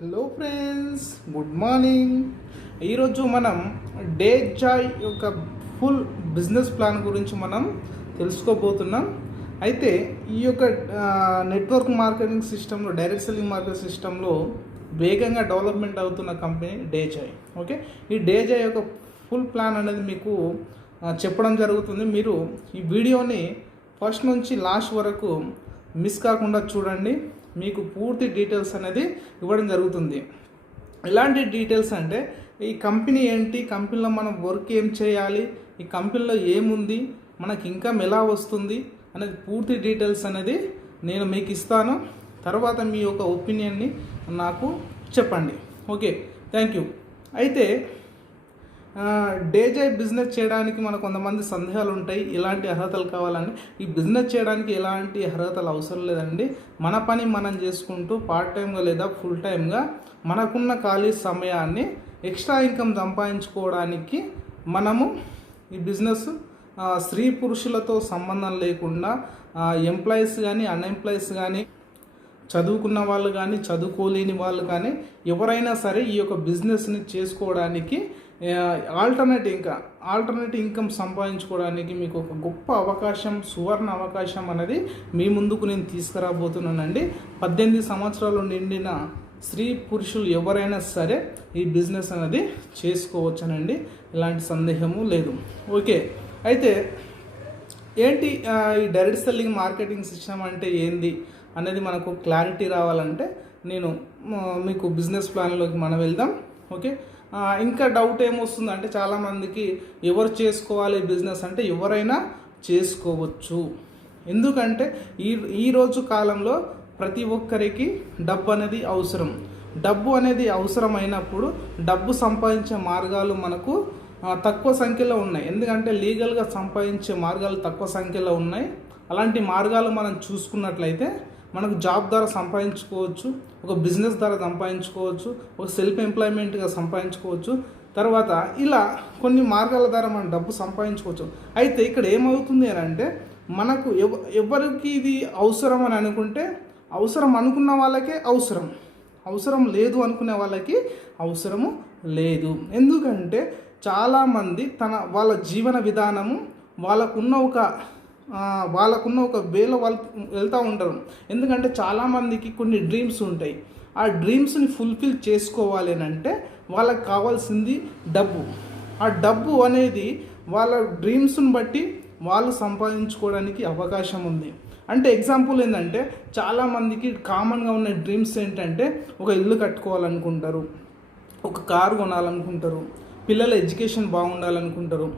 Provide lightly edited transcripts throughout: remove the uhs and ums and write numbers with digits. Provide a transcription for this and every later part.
Hello friends, good morning. ఈరోజు మనం day Joy యొక్క ఫుల్ బిజినెస్ ప్లాన్ గురించి మనం తెలుసుకోబోతున్నాం. అయితే ఈ యొక్క నెట్వర్క్ మార్కెటింగ్ సిస్టంలో, డైరెక్ట్ సెల్లింగ్ మార్కెట్ సిస్టంలో వేగంగా డెవలప్మెంట్ అవుతున్న కంపెనీ డే జాయ్. ఓకే, ఈ డే జాయ్ యొక్క ఫుల్ ప్లాన్ అనేది మీకు చెప్పడం జరుగుతుంది. మీరు ఈ వీడియోని ఫస్ట్ నుంచి లాస్ట్ వరకు మిస్ కాకుండా చూడండి. మీకు పూర్తి డీటెయిల్స్ అనేది ఇవ్వడం జరుగుతుంది. ఎలాంటి డీటెయిల్స్ అంటే ఈ కంపెనీ ఏంటి, కంపెనీలో మనం వర్క్ ఏం చేయాలి, ఈ కంపెనీలో ఏముంది, మనకి ఇన్కమ్ ఎలా వస్తుంది అనేది పూర్తి డీటెయిల్స్ అనేది నేను మీకు ఇస్తాను. తర్వాత మీ యొక్క ఒపీనియన్ని నాకు చెప్పండి. Okay, thank you. అయితే డేజాయ్ బిజినెస్ చేయడానికి మనకు కొంతమంది సందేహాలు ఉంటాయి. ఎలాంటి అర్హతలు కావాలని. ఈ బిజినెస్ చేయడానికి ఎలాంటి అర్హతలు అవసరం లేదండి. మన పని మనం చేసుకుంటూ పార్ట్ టైంగా లేదా ఫుల్ టైంగా మనకున్న ఖాళీ సమయాన్ని ఎక్స్ట్రా ఇన్కమ్ సంపాదించుకోవడానికి మనము ఈ బిజినెస్ స్త్రీ పురుషులతో సంబంధం లేకుండా ఎంప్లాయీస్ కానీ అన్ఎంప్లాయీస్ కానీ చదువుకున్న వాళ్ళు కానీ చదువుకోలేని వాళ్ళు కానీ ఎవరైనా సరే ఈ యొక్క బిజినెస్ని చేసుకోవడానికి ఆల్టర్నేట్ ఇన్కమ్ సంపాదించుకోవడానికి మీకు ఒక గొప్ప అవకాశం, సువర్ణ అవకాశం అనేది మీ ముందుకు నేను తీసుకురాబోతున్నానండి. 18 సంవత్సరాలు నిండిన స్త్రీ పురుషులు ఎవరైనా సరే ఈ బిజినెస్ అనేది చేసుకోవచ్చునండి. ఎలాంటి సందేహము లేదు. ఓకే, అయితే ఏంటి ఈ డైరెక్ట్ సెల్లింగ్ మార్కెటింగ్ సిస్టమ్ అంటే ఏంది అనేది మనకు క్లారిటీ రావాలంటే నేను మీకు బిజినెస్ ప్లాన్లోకి మనం వెళ్దాం. ఓకే, ఇంకా డౌట్ ఏమొస్తుంది అంటే చాలామందికి ఎవరు చేసుకోవాలి బిజినెస్ అంటే ఎవరైనా చేసుకోవచ్చు. ఎందుకంటే ఈరోజు కాలంలో ప్రతి ఒక్కరికి డబ్బు అనేది అవసరం. డబ్బు అనేది అవసరమైనప్పుడు డబ్బు సంపాదించే మార్గాలు మనకు తక్కువ సంఖ్యలో ఉన్నాయి. ఎందుకంటే లీగల్గా సంపాదించే మార్గాలు తక్కువ సంఖ్యలో ఉన్నాయి. అలాంటి మార్గాలు మనం చూసుకున్నట్లయితే మనకు జాబ్ ద్వారా సంపాదించుకోవచ్చు, ఒక బిజినెస్ ద్వారా సంపాదించుకోవచ్చు, ఒక సెల్ఫ్ ఎంప్లాయ్మెంట్గా సంపాదించుకోవచ్చు. తర్వాత ఇలా కొన్ని మార్గాల ద్వారా మనం డబ్బు సంపాదించుకోవచ్చు. అయితే ఇక్కడ ఏమవుతుంది అని అంటే మనకు ఎవరికి ఇది అవసరం అని అనుకుంటే అవసరం అనుకున్న వాళ్ళకే అవసరం లేదు అనుకునే వాళ్ళకి అవసరము లేదు. ఎందుకంటే చాలామంది వాళ్ళ జీవన విధానము వాళ్ళకున్న ఒక వేలో వాళ్ళు వెళ్తూ ఉంటారు. ఎందుకంటే చాలామందికి కొన్ని డ్రీమ్స్ ఉంటాయి. ఆ డ్రీమ్స్ని ఫుల్ఫిల్ చేసుకోవాలి అని అంటే వాళ్ళకి కావాల్సింది డబ్బు. ఆ డబ్బు అనేది వాళ్ళ డ్రీమ్స్ని బట్టి వాళ్ళు సంపాదించుకోవడానికి అవకాశం ఉంది. అంటే ఎగ్జాంపుల్ ఏంటంటే చాలామందికి కామన్గా ఉన్న డ్రీమ్స్ ఏంటంటే ఒక ఇల్లు కట్టుకోవాలనుకుంటారు, ఒక కారు కొనాలనుకుంటారు, పిల్లల ఎడ్యుకేషన్ బాగుండాలనుకుంటారు,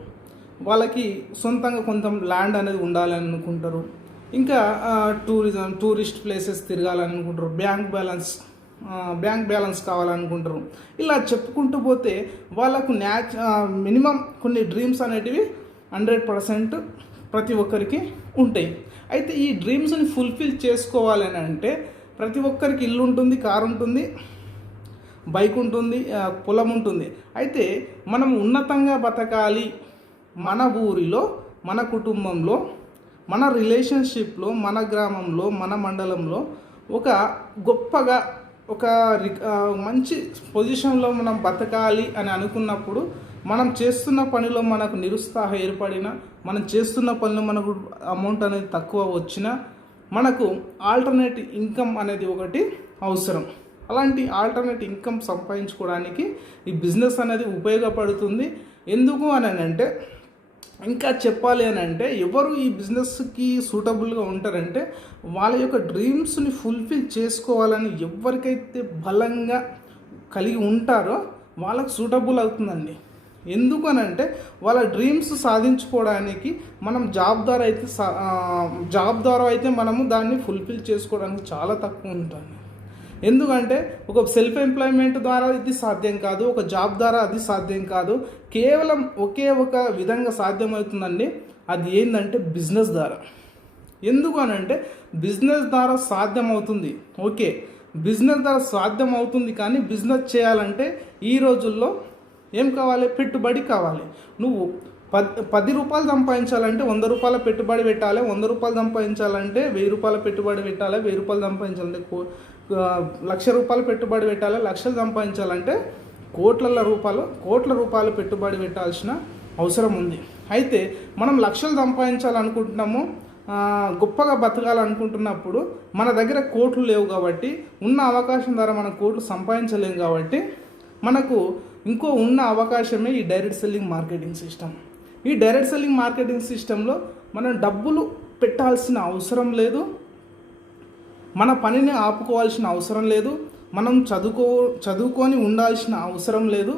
వాళ్ళకి సొంతంగా కొంత ల్యాండ్ అనేది ఉండాలని అనుకుంటారు, ఇంకా టూరిస్ట్ ప్లేసెస్ తిరగాలనుకుంటారు, బ్యాంక్ బ్యాలెన్స్ కావాలనుకుంటారు. ఇలా చెప్పుకుంటూ పోతే వాళ్ళకు మినిమం కొన్ని డ్రీమ్స్ అనేటివి 100% ప్రతి ఒక్కరికి ఉంటాయి. అయితే ఈ డ్రీమ్స్ని ఫుల్ఫిల్ చేసుకోవాలని అంటే ప్రతి ఒక్కరికి ఇల్లు ఉంటుంది, కారు ఉంటుంది, బైక్ ఉంటుంది, పొలం ఉంటుంది. అయితే మనం ఉన్నతంగా బతకాలి, మన ఊరిలో, మన కుటుంబంలో, మన రిలేషన్షిప్లో, మన గ్రామంలో, మన మండలంలో ఒక గొప్పగా ఒక మంచి పొజిషన్లో మనం బతకాలి అని అనుకున్నప్పుడు మనం చేస్తున్న పనిలో మనకు నిరుత్సాహం ఏర్పడినా, మనం చేస్తున్న పనిలో మనకు అమౌంట్ అనేది తక్కువ వచ్చినా మనకు ఆల్టర్నేట్ ఇన్కమ్ అనేది ఒకటి అవసరం. అలాంటి ఆల్టర్నేట్ ఇన్కమ్ సంపాదించుకోవడానికి ఈ బిజినెస్ అనేది ఉపయోగపడుతుంది. ఎందుకు అని అంటే ఇంకా చెప్పాలి అని అంటే ఎవరు ఈ బిజినెస్కి సూటబుల్గా ఉంటారంటే వాళ్ళ యొక్క డ్రీమ్స్ని ఫుల్ఫిల్ చేసుకోవాలని ఎవరికైతే బలంగా కలిగి ఉంటారో వాళ్ళకు సూటబుల్ అవుతుందండి. ఎందుకు అని అంటే వాళ్ళ డ్రీమ్స్ సాధించుకోవడానికి మనం జాబ్ ద్వారా అయితే మనము దాన్ని ఫుల్ఫిల్ చేసుకోవడానికి చాలా తక్కువ ఉంటుంది. ఎందుకంటే ఒక సెల్ఫ్ ఎంప్లాయ్మెంట్ ద్వారా ఇది సాధ్యం కాదు, ఒక జాబ్ ద్వారా అది సాధ్యం కాదు. కేవలం ఒకే ఒక విధంగా సాధ్యమవుతుందండి. అది ఏంటంటే బిజినెస్ ద్వారా. ఎందుకు అని అంటే బిజినెస్ ద్వారా సాధ్యమవుతుంది. ఓకే, బిజినెస్ ద్వారా సాధ్యం అవుతుంది. కానీ బిజినెస్ చేయాలంటే ఈ రోజుల్లో ఏం కావాలి? పెట్టుబడి కావాలి. నువ్వు 10 రూపాయలు సంపాదించాలంటే 100 రూపాయల పెట్టుబడి పెట్టాలి, 100 రూపాయలు సంపాదించాలంటే 1000 రూపాయల పెట్టుబడి పెట్టాలి, 1000 రూపాయలు సంపాదించాలంటే 1,00,000 రూపాయలు పెట్టుబడి పెట్టాలి, లక్షలు సంపాదించాలంటే కోట్ల రూపాయలు పెట్టుబడి పెట్టాల్సిన అవసరం ఉంది. అయితే మనం లక్షలు సంపాదించాలనుకుంటున్నాము, గొప్పగా బతకాలనుకుంటున్నప్పుడు మన దగ్గర కోట్లు లేవు కాబట్టి, ఉన్న అవకాశం ద్వారా మనం కోట్లు సంపాదించలేము కాబట్టి మనకు ఇంకో ఉన్న అవకాశమే ఈ డైరెక్ట్ సెల్లింగ్ మార్కెటింగ్ సిస్టమ్. ఈ డైరెక్ట్ సెల్లింగ్ మార్కెటింగ్ సిస్టంలో మనం డబ్బులు పెట్టాల్సిన అవసరం లేదు, మన పనిని ఆపుకోవాల్సిన అవసరం లేదు, మనం చదువుకొని ఉండాల్సిన అవసరం లేదు.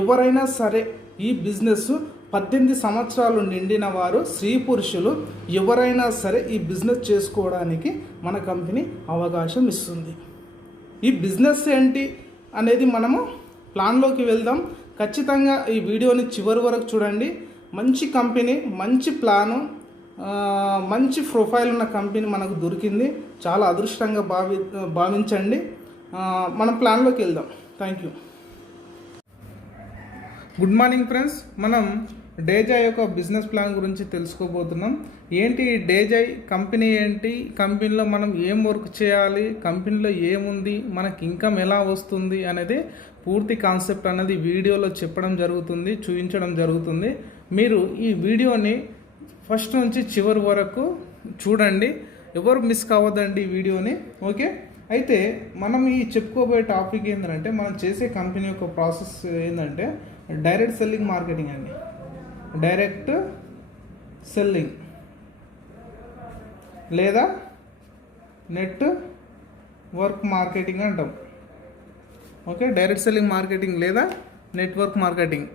ఎవరైనా సరే ఈ బిజినెస్ 18 సంవత్సరాలు నిండిన వారు, స్త్రీ పురుషులు ఎవరైనా సరే ఈ బిజినెస్ చేసుకోవడానికి మన కంపెనీ అవకాశం ఇస్తుంది. ఈ బిజినెస్ ఏంటి అనేది మనము ప్లాన్లోకి వెళ్దాం. ఖచ్చితంగా ఈ వీడియోని చివరి వరకు చూడండి. మంచి కంపెనీ, మంచి ప్లాను, మంచి ప్రొఫైల్ ఉన్న కంపెనీ మనకు దొరికింది. చాలా అదృష్టంగా భావించండి. మన ప్లాన్లోకి వెళ్దాం. Thank you. Good morning friends. మనం డేజై యొక్క బిజినెస్ ప్లాన్ గురించి తెలుసుకోబోతున్నాం. ఏంటి డేజై కంపెనీ, ఏంటి కంపెనీలో మనం ఏం వర్క్ చేయాలి, కంపెనీలో ఏముంది, మనకి ఇన్కమ్ ఎలా వస్తుంది అనేది పూర్తి కాన్సెప్ట్ అనేది వీడియోలో చెప్పడం జరుగుతుంది, చూపించడం జరుగుతుంది. మీరు ఈ వీడియోని ఫస్ట్ నుంచి చివరి వరకు చూడండి, ఎవరు మిస్ కావద్దండి ఈ వీడియోని. ఓకే, అయితే మనం ఈ చెప్పుకోబోయే టాపిక్ ఏంటంటే, మనం చేసే కంపెనీ యొక్క ప్రాసెస్ ఏంటంటే డైరెక్ట్ సెల్లింగ్ మార్కెటింగ్ అండి. డైరెక్ట్ సెల్లింగ్ లేదా నెట్ వర్క్ మార్కెటింగ్ అంటాం. ఓకే, డైరెక్ట్ సెల్లింగ్ మార్కెటింగ్ లేదా network marketing,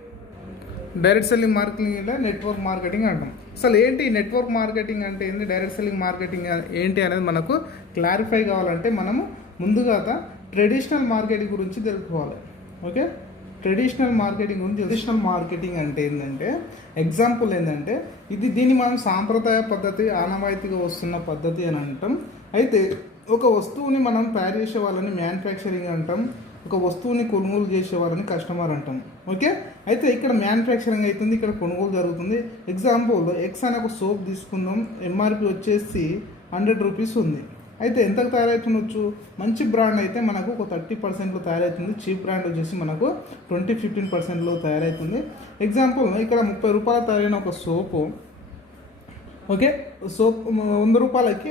direct selling marketing లేదా నెట్వర్క్ మార్కెటింగ్ అంటాం. అసలు ఏంటి నెట్వర్క్ మార్కెటింగ్ అంటే ఏంటి, డైరెక్ట్ సెల్లింగ్ మార్కెటింగ్ ఏంటి అనేది మనకు క్లారిఫై కావాలంటే మనము ముందుగా ట్రెడిషనల్ మార్కెటింగ్ గురించి తెలుసుకోవాలి. ఓకే, ట్రెడిషనల్ మార్కెటింగ్ గురించి. ట్రెడిషనల్ మార్కెటింగ్ అంటే ఏంటంటే, ఎగ్జాంపుల్ ఏంటంటే దీన్ని మనం సాంప్రదాయ పద్ధతి, ఆనవాయితీగా వస్తున్న పద్ధతి అని అంటాం. అయితే ఒక వస్తువుని మనం తయారు చేసే వాళ్ళని మ్యానుఫ్యాక్చరింగ్ అంటాం, ఒక వస్తువుని కొనుగోలు చేసే వాళ్ళని కస్టమర్ అంటాం. ఓకే, అయితే ఇక్కడ మ్యానుఫ్యాక్చరింగ్ అవుతుంది, ఇక్కడ కొనుగోలు జరుగుతుంది. ఎగ్జాంపుల్ ఎక్స్ అనే ఒక సోప్ తీసుకుందాం, ఎంఆర్పి వచ్చేసి 100 రూపీస్ ఉంది. అయితే ఎంతకు తయారవుతుండొచ్చు, మంచి బ్రాండ్ అయితే మనకు ఒక 30%లో తయారవుతుంది, చీప్ బ్రాండ్ వచ్చేసి మనకు 20-15%లో తయారవుతుంది. ఎగ్జాంపుల్ ఇక్కడ 30 రూపాయలు తయారైన ఒక సోపు, ఓకే, సోప్ 100 రూపాయలకి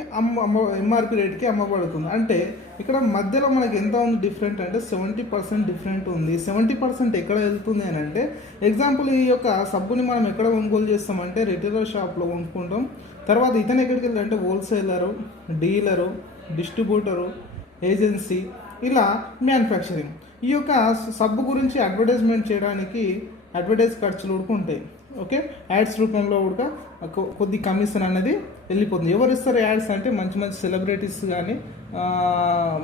ఎంఆర్పి రేట్కి అమ్మబడుతుంది. అంటే ఇక్కడ మధ్యలో మనకి ఎంత ఉంది డిఫరెంట్ అంటే 70% డిఫరెంట్ ఉంది. 70% ఎక్కడ వెళ్తుంది అని అంటే, ఎగ్జాంపుల్ ఈ యొక్క సబ్బుని మనం ఎక్కడ కొనుగోలు చేస్తామంటే రిటైలర్ షాప్లో కొనుక్కుంటాం. తర్వాత ఇతను ఎక్కడికి వెళ్ళాలంటే హోల్సేలరు, డీలరు, డిస్ట్రిబ్యూటరు, ఏజెన్సీ, ఇలా మ్యానుఫ్యాక్చరింగ్. ఈ యొక్క సబ్బు గురించి అడ్వర్టైజ్మెంట్ చేయడానికి అడ్వర్టైజ్ ఖర్చులు కూడా ఉంటాయి. ఓకే, యాడ్స్ రూపంలో కూడా కొద్ది కమిషన్ అనేది వెళ్ళిపోతుంది. ఎవరు ఇస్తారు యాడ్స్ అంటే మంచి మంచి సెలబ్రిటీస్ కానీ,